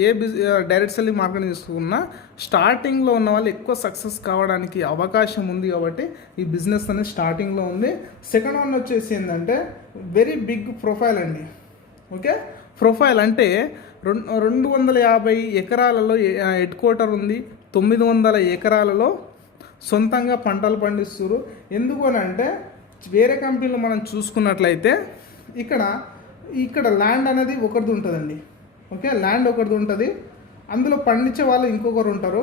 డైరెక్ట్ సెల్లింగ్ మార్కెటింగ్ తీసుకున్నా స్టార్టింగ్లో ఉన్న వాళ్ళు ఎక్కువ సక్సెస్ కావడానికి అవకాశం ఉంది. కాబట్టి ఈ బిజినెస్ అనేది స్టార్టింగ్లో ఉంది. సెకండ్ వన్ వచ్చేసి ఏంటంటే వెరీ బిగ్ ప్రొఫైల్ అండి. ఓకే, ప్రొఫైల్ అంటే 250 ఎకరాలలో హెడ్ క్వార్టర్ ఉంది. 900 ఎకరాలలో సొంతంగా పంటలు పండిస్తారు. ఎందుకు అని అంటే వేరే కంపెనీలో మనం చూసుకున్నట్లయితే ఇక్కడ ల్యాండ్ అనేది ఒకరిది ఉంటుందండి. ఓకే, ల్యాండ్ ఒకరిది ఉంటుంది, అందులో పండించే వాళ్ళు ఇంకొకరు ఉంటారు.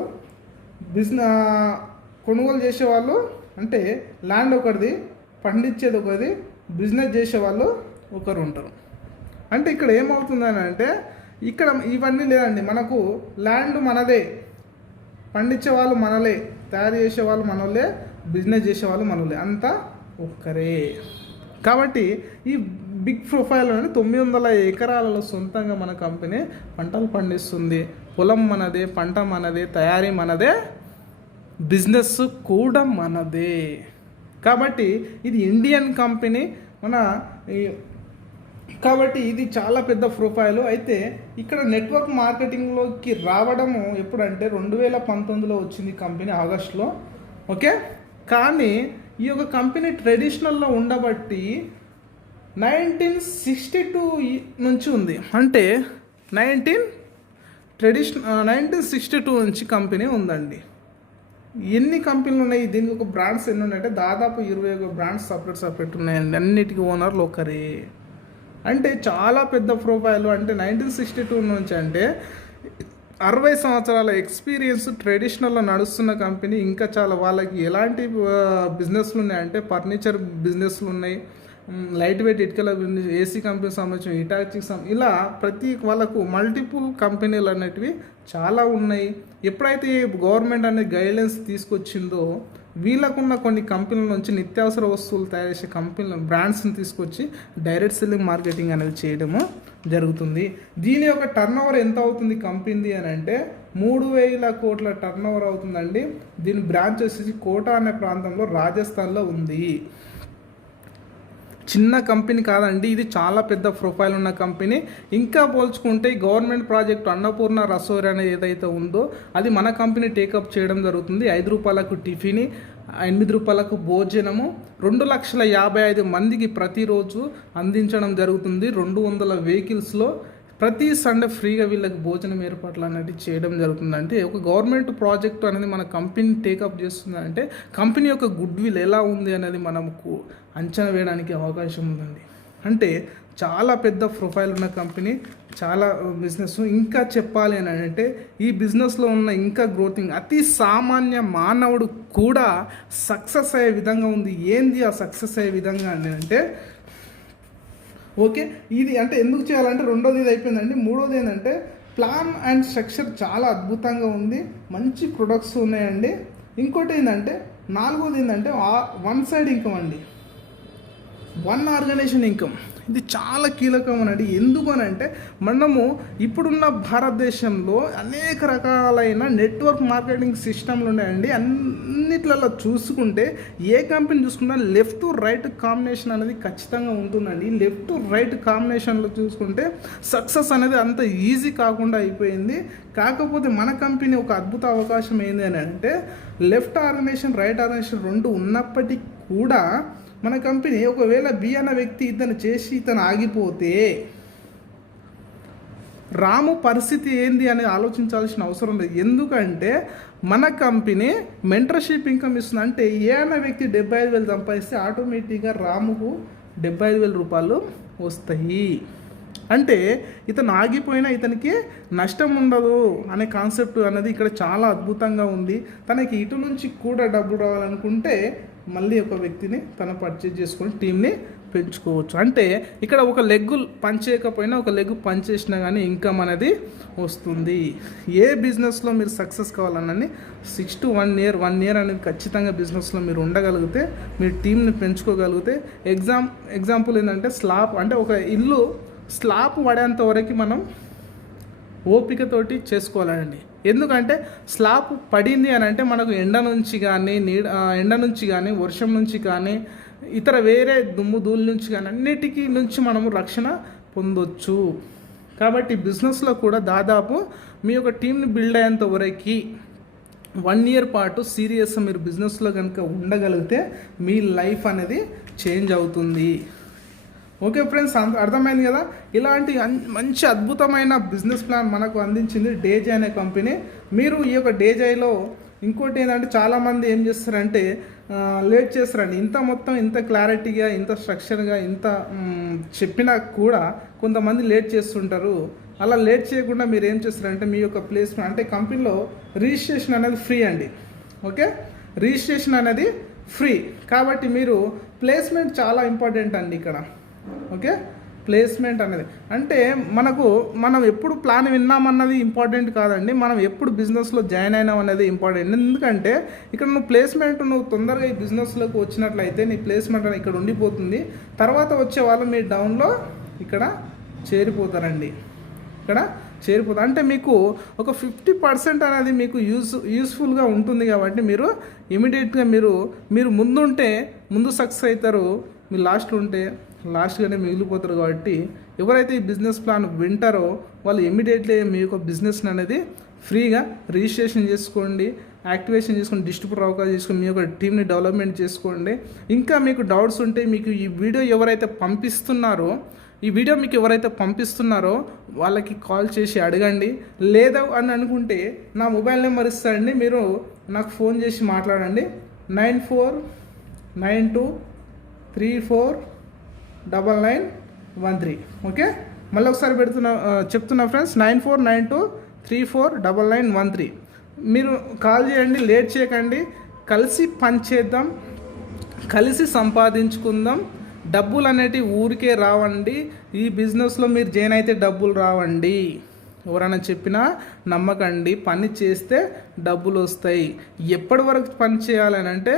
కొనుగోలు చేసేవాళ్ళు అంటే ల్యాండ్ ఒకరిది, పండించేది ఒకరిది, బిజినెస్ చేసేవాళ్ళు ఒకరు ఉంటారు. అంటే ఇక్కడ ఏమవుతుందని అంటే ఇక్కడ ఇవన్నీ లేదండి. మనకు ల్యాండ్ మనదే, పండించే వాళ్ళు మనలే, తయారు చేసే వాళ్ళు మనలే, బిజినెస్ చేసేవాళ్ళు మనలే, అంతా ఒక్కరే. కాబట్టి ఈ బిగ్ ప్రొఫైల్లోని 900 ఎకరాలలో సొంతంగా మన కంపెనీ పంటలు పండిస్తుంది. పొలం మనదే, పంట మనదే, తయారీ మనదే, బిజినెస్ కూడా మనదే. కాబట్టి ఇది ఇండియన్ కంపెనీ కాబట్టి ఇది చాలా పెద్ద ప్రొఫైలు. అయితే ఇక్కడ నెట్వర్క్ మార్కెటింగ్లోకి రావడము ఎప్పుడంటే 2019లో వచ్చింది కంపెనీ, ఆగస్టులో. ఓకే, కానీ ఈ యొక్క కంపెనీ ట్రెడిషనల్లో ఉండబట్టి 1962 నుంచి ఉంది. అంటే 1962 నుంచి కంపెనీ ఉందండి. ఎన్ని కంపెనీలు ఉన్నాయి, దీనికి ఒక బ్రాండ్స్ ఎన్ని ఉన్నాయంటే దాదాపు 21 బ్రాండ్స్ సపరేట్ ఉన్నాయండి. అన్నిటికీ ఓనర్లు ఒకరే. అంటే చాలా పెద్ద ప్రొఫైల్. అంటే 1962 నుంచి అంటే 60 సంవత్సరాల ఎక్స్పీరియన్స్ ట్రెడిషనల్లో నడుస్తున్న కంపెనీ. ఇంకా చాలా వాళ్ళకి ఎలాంటి బిజినెస్లు ఉన్నాయంటే ఫర్నిచర్ బిజినెస్లు ఉన్నాయి, లైట్ వెయిట్ ఇటుకల బిజినెస్, ఏసీ కంపెనీకి సంబంధించిన హిటాచీకి ఇలా ప్రతి వాళ్ళకు మల్టిపుల్ కంపెనీలు అనేటివి చాలా ఉన్నాయి. ఎప్పుడైతే గవర్నమెంట్ అనేది గైడ్లైన్స్ తీసుకొచ్చిందో వీళ్ళకున్న కొన్ని కంపెనీల నుంచి నిత్యావసర వస్తువులు తయారు చేసే కంపెనీల బ్రాండ్స్ని తీసుకొచ్చి డైరెక్ట్ సెల్లింగ్ మార్కెటింగ్ అనేది చేయడము జరుగుతుంది. దీని యొక్క టర్నోవర్ ఎంత అవుతుంది కంపెనీది అని అంటే 3,000 కోట్ల టర్నోవర్ అవుతుందండి. దీని బ్రాంచ్ వచ్చేసి కోటా అనే ప్రాంతంలో రాజస్థాన్లో ఉంది. చిన్న కంపెనీ కాదండి, ఇది చాలా పెద్ద ప్రొఫైల్ ఉన్న కంపెనీ. ఇంకా పోల్చుకుంటే గవర్నమెంట్ ప్రాజెక్టు అన్నపూర్ణ రసోరీ అనేది ఏదైతే ఉందో అది మన కంపెనీ టేకప్ చేయడం జరుగుతుంది. 5 రూపాయలకు టిఫిన్, 8 రూపాయలకు భోజనము, 2,55,000 మందికి ప్రతిరోజు అందించడం జరుగుతుంది. 200 వెహికల్స్లో ప్రతి సండే ఫ్రీగా వీళ్ళకి భోజనం ఏర్పాట్లు అనేది చేయడం జరుగుతుంది. అంటే ఒక గవర్నమెంట్ ప్రాజెక్ట్ అనేది మన కంపెనీ టేకప్ చేస్తుందంటే కంపెనీ యొక్క గుడ్ విల్ ఎలా ఉంది అనేది మనకు అంచనా వేయడానికి అవకాశం ఉందండి. అంటే చాలా పెద్ద ప్రొఫైల్ ఉన్న కంపెనీ, చాలా బిజినెస్. ఇంకా చెప్పాలి అని అంటే ఈ బిజినెస్లో ఉన్న ఇంకా గ్రోతింగ్ అతి సామాన్య మానవుడు కూడా సక్సెస్ అయ్యే విధంగా ఉంది. ఏంది ఆ సక్సెస్ అయ్యే విధంగా అని అంటే ఓకే, ఇది అంటే ఎందుకు చేయాలంటే రెండోది ఇది అయిపోయిందండి. మూడోది ఏంటంటే ప్లాన్ అండ్ స్ట్రక్చర్ చాలా అద్భుతంగా ఉంది, మంచి ప్రొడక్ట్స్ ఉన్నాయండి. ఇంకోటి ఏంటంటే నాలుగోది ఏంటంటే వన్ సైడ్ ఇన్కమ్ అండి, వన్ ఆర్గనైజేషన్ ఇన్కమ్. ఇది చాలా కీలకం అనండి. ఎందుకు అని అంటే మనము ఇప్పుడున్న భారతదేశంలో అనేక రకాలైన నెట్వర్క్ మార్కెటింగ్ సిస్టమ్లు ఉన్నాయండి. అన్నిట్లలో చూసుకుంటే ఏ కంపెనీ చూసుకున్నా లెఫ్ట్ రైట్ కాంబినేషన్ అనేది ఖచ్చితంగా ఉంటుందండి. లెఫ్ట్ రైట్ కాంబినేషన్లో చూసుకుంటే సక్సెస్ అనేది అంత ఈజీ కాకుండా అయిపోయింది. కాకపోతే మన కంపెనీ ఒక అద్భుత అవకాశం ఏంది అని అంటే లెఫ్ట్ ఆర్గనైజేషన్ రైట్ ఆర్గనైజేషన్ రెండు ఉన్నప్పటికీ కూడా మన కంపెనీ ఒకవేళ బి అన్న వ్యక్తి ఇతను చేసి ఇతను ఆగిపోతే రాము పరిస్థితి ఏంది అనేది ఆలోచించాల్సిన అవసరం లేదు. ఎందుకంటే మన కంపెనీ మెంటర్షిప్ ఇన్కమ్ ఇస్తుంది. అంటే ఏ అన్న వ్యక్తి 75,000 సంపాదిస్తే ఆటోమేటిక్గా రాముకు 75,000 రూపాయలు వస్తాయి. అంటే ఇతను ఆగిపోయినా ఇతనికి నష్టం ఉండదు అనే కాన్సెప్ట్ అనేది ఇక్కడ చాలా అద్భుతంగా ఉంది. తనకి ఇటు నుంచి కూడా డబ్బు రావాలనుకుంటే మళ్ళీ ఒక వ్యక్తిని తను పర్చేజ్ చేసుకొని టీంని పెంచుకోవచ్చు. అంటే ఇక్కడ ఒక లెగ్ పనిచేయకపోయినా ఒక లెగ్ పనిచేసినా కానీ ఇన్కమ్ అనేది వస్తుంది. ఏ బిజినెస్లో మీరు సక్సెస్ కావాలన్నని 6 to 1 year అనేది ఖచ్చితంగా బిజినెస్లో మీరు ఉండగలిగితే మీరు టీంని పెంచుకోగలిగితే ఎగ్జాంపుల్ ఏంటంటే స్లాబ్ అంటే ఒక ఇల్లు స్లాబ్ పడేంత వరకు మనం ఓపికతోటి చేసుకోవాలండి. ఎందుకంటే స్లాబ్ పడింది అని అంటే మనకు ఎండ నుంచి కానీ వర్షం నుంచి కానీ ఇతర వేరే దుమ్ము ధూళి నుంచి కానీ అన్నిటికీ నుంచి మనము రక్షణ పొందొచ్చు. కాబట్టి బిజినెస్లో కూడా దాదాపు మీ యొక్క టీంని బిల్డ్ అయ్యేంత వరకు 1 year పాటు సీరియస్గా మీరు బిజినెస్లో కనుక ఉండగలిగితే మీ లైఫ్ అనేది చేంజ్ అవుతుంది. ఓకే ఫ్రెండ్స్, అర్థమైంది కదా. ఇలాంటి మంచి అద్భుతమైన బిజినెస్ ప్లాన్ మనకు అందించింది డేజై అనే కంపెనీ. మీరు ఈ యొక్క డేజైలో ఇంకోటి ఏంటంటే చాలామంది ఏం చేస్తారంటే లేట్ చేస్తారండి. ఇంత క్లారిటీగా ఇంత స్ట్రక్చర్గా ఇంత చెప్పినా కూడా కొంతమంది లేట్ చేస్తుంటారు. అలా లేట్ చేయకుండా మీరు ఏం చేస్తారంటే మీ యొక్క ప్లేస్మెంట్ అంటే కంపెనీలో రిజిస్ట్రేషన్ అనేది ఫ్రీ అండి. ఓకే, రిజిస్ట్రేషన్ అనేది ఫ్రీ కాబట్టి మీరు ప్లేస్మెంట్ చాలా ఇంపార్టెంట్ అండి ఇక్కడ. ఓకే, ప్లేస్మెంట్ అనేది అంటే మనం ఎప్పుడు ప్లాన్ విన్నామన్నది ఇంపార్టెంట్ కాదండి, మనం ఎప్పుడు బిజినెస్లో జాయిన్ అయినాం అనేది ఇంపార్టెంట్. ఎందుకంటే ఇక్కడ నువ్వు తొందరగా ఈ బిజినెస్లోకి వచ్చినట్లయితే నీ ప్లేస్మెంట్ అనేది ఇక్కడ ఉండిపోతుంది. తర్వాత వచ్చే వాళ్ళు మీ డౌన్లో ఇక్కడ చేరిపోతారండి. అంటే మీకు ఒక 50% అనేది మీకు యూస్ఫుల్గా ఉంటుంది. కాబట్టి మీరు ఇమీడియట్గా మీరు ముందు సక్సెస్ అవుతారు, మీరు లాస్ట్లో ఉంటే లాస్ట్గానే మిగిలిపోతారు. కాబట్టి ఎవరైతే ఈ బిజినెస్ ప్లాన్ వింటారో వాళ్ళు ఇమీడియట్లీ మీ యొక్క బిజినెస్ అనేది ఫ్రీగా రిజిస్ట్రేషన్ చేసుకోండి, యాక్టివేషన్ చేసుకోండి, డిస్ట్రిబ్యూటర్ అవకాశం చేసుకొని మీ యొక్క టీమ్ని డెవలప్మెంట్ చేసుకోండి. ఇంకా మీకు డౌట్స్ ఉంటే మీకు ఈ వీడియో ఎవరైతే పంపిస్తున్నారో వాళ్ళకి కాల్ చేసి అడగండి. లేదా అని అనుకుంటే నా మొబైల్ నెంబర్ ఇస్తానండి, మీరు నాకు ఫోన్ చేసి మాట్లాడండి. 9492349913. ఓకే, మళ్ళీ ఒకసారి చెప్తున్నా ఫ్రెండ్స్, 9492349913. మీరు కాల్ చేయండి, లేట్ చేయకండి. కలిసి పని చేద్దాం, కలిసి సంపాదించుకుందాం. డబ్బులు అనేటివి ఊరికే రావండి. ఈ బిజినెస్లో మీరు జాయిన్ అయితే డబ్బులు రావండి. ఎవరైనా చెప్పినా నమ్మకండి. పని చేస్తే డబ్బులు వస్తాయి. ఎప్పటి వరకు పని చేయాలని అంటే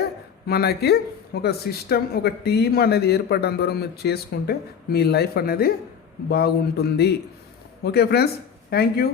మనకి ఒక సిస్టమ్, ఒక టీం అనేది ఏర్పడడం ద్వారా మీరు చేసుకుంటే మీ లైఫ్ అనేది బాగుంటుంది. Okay friends, thank you.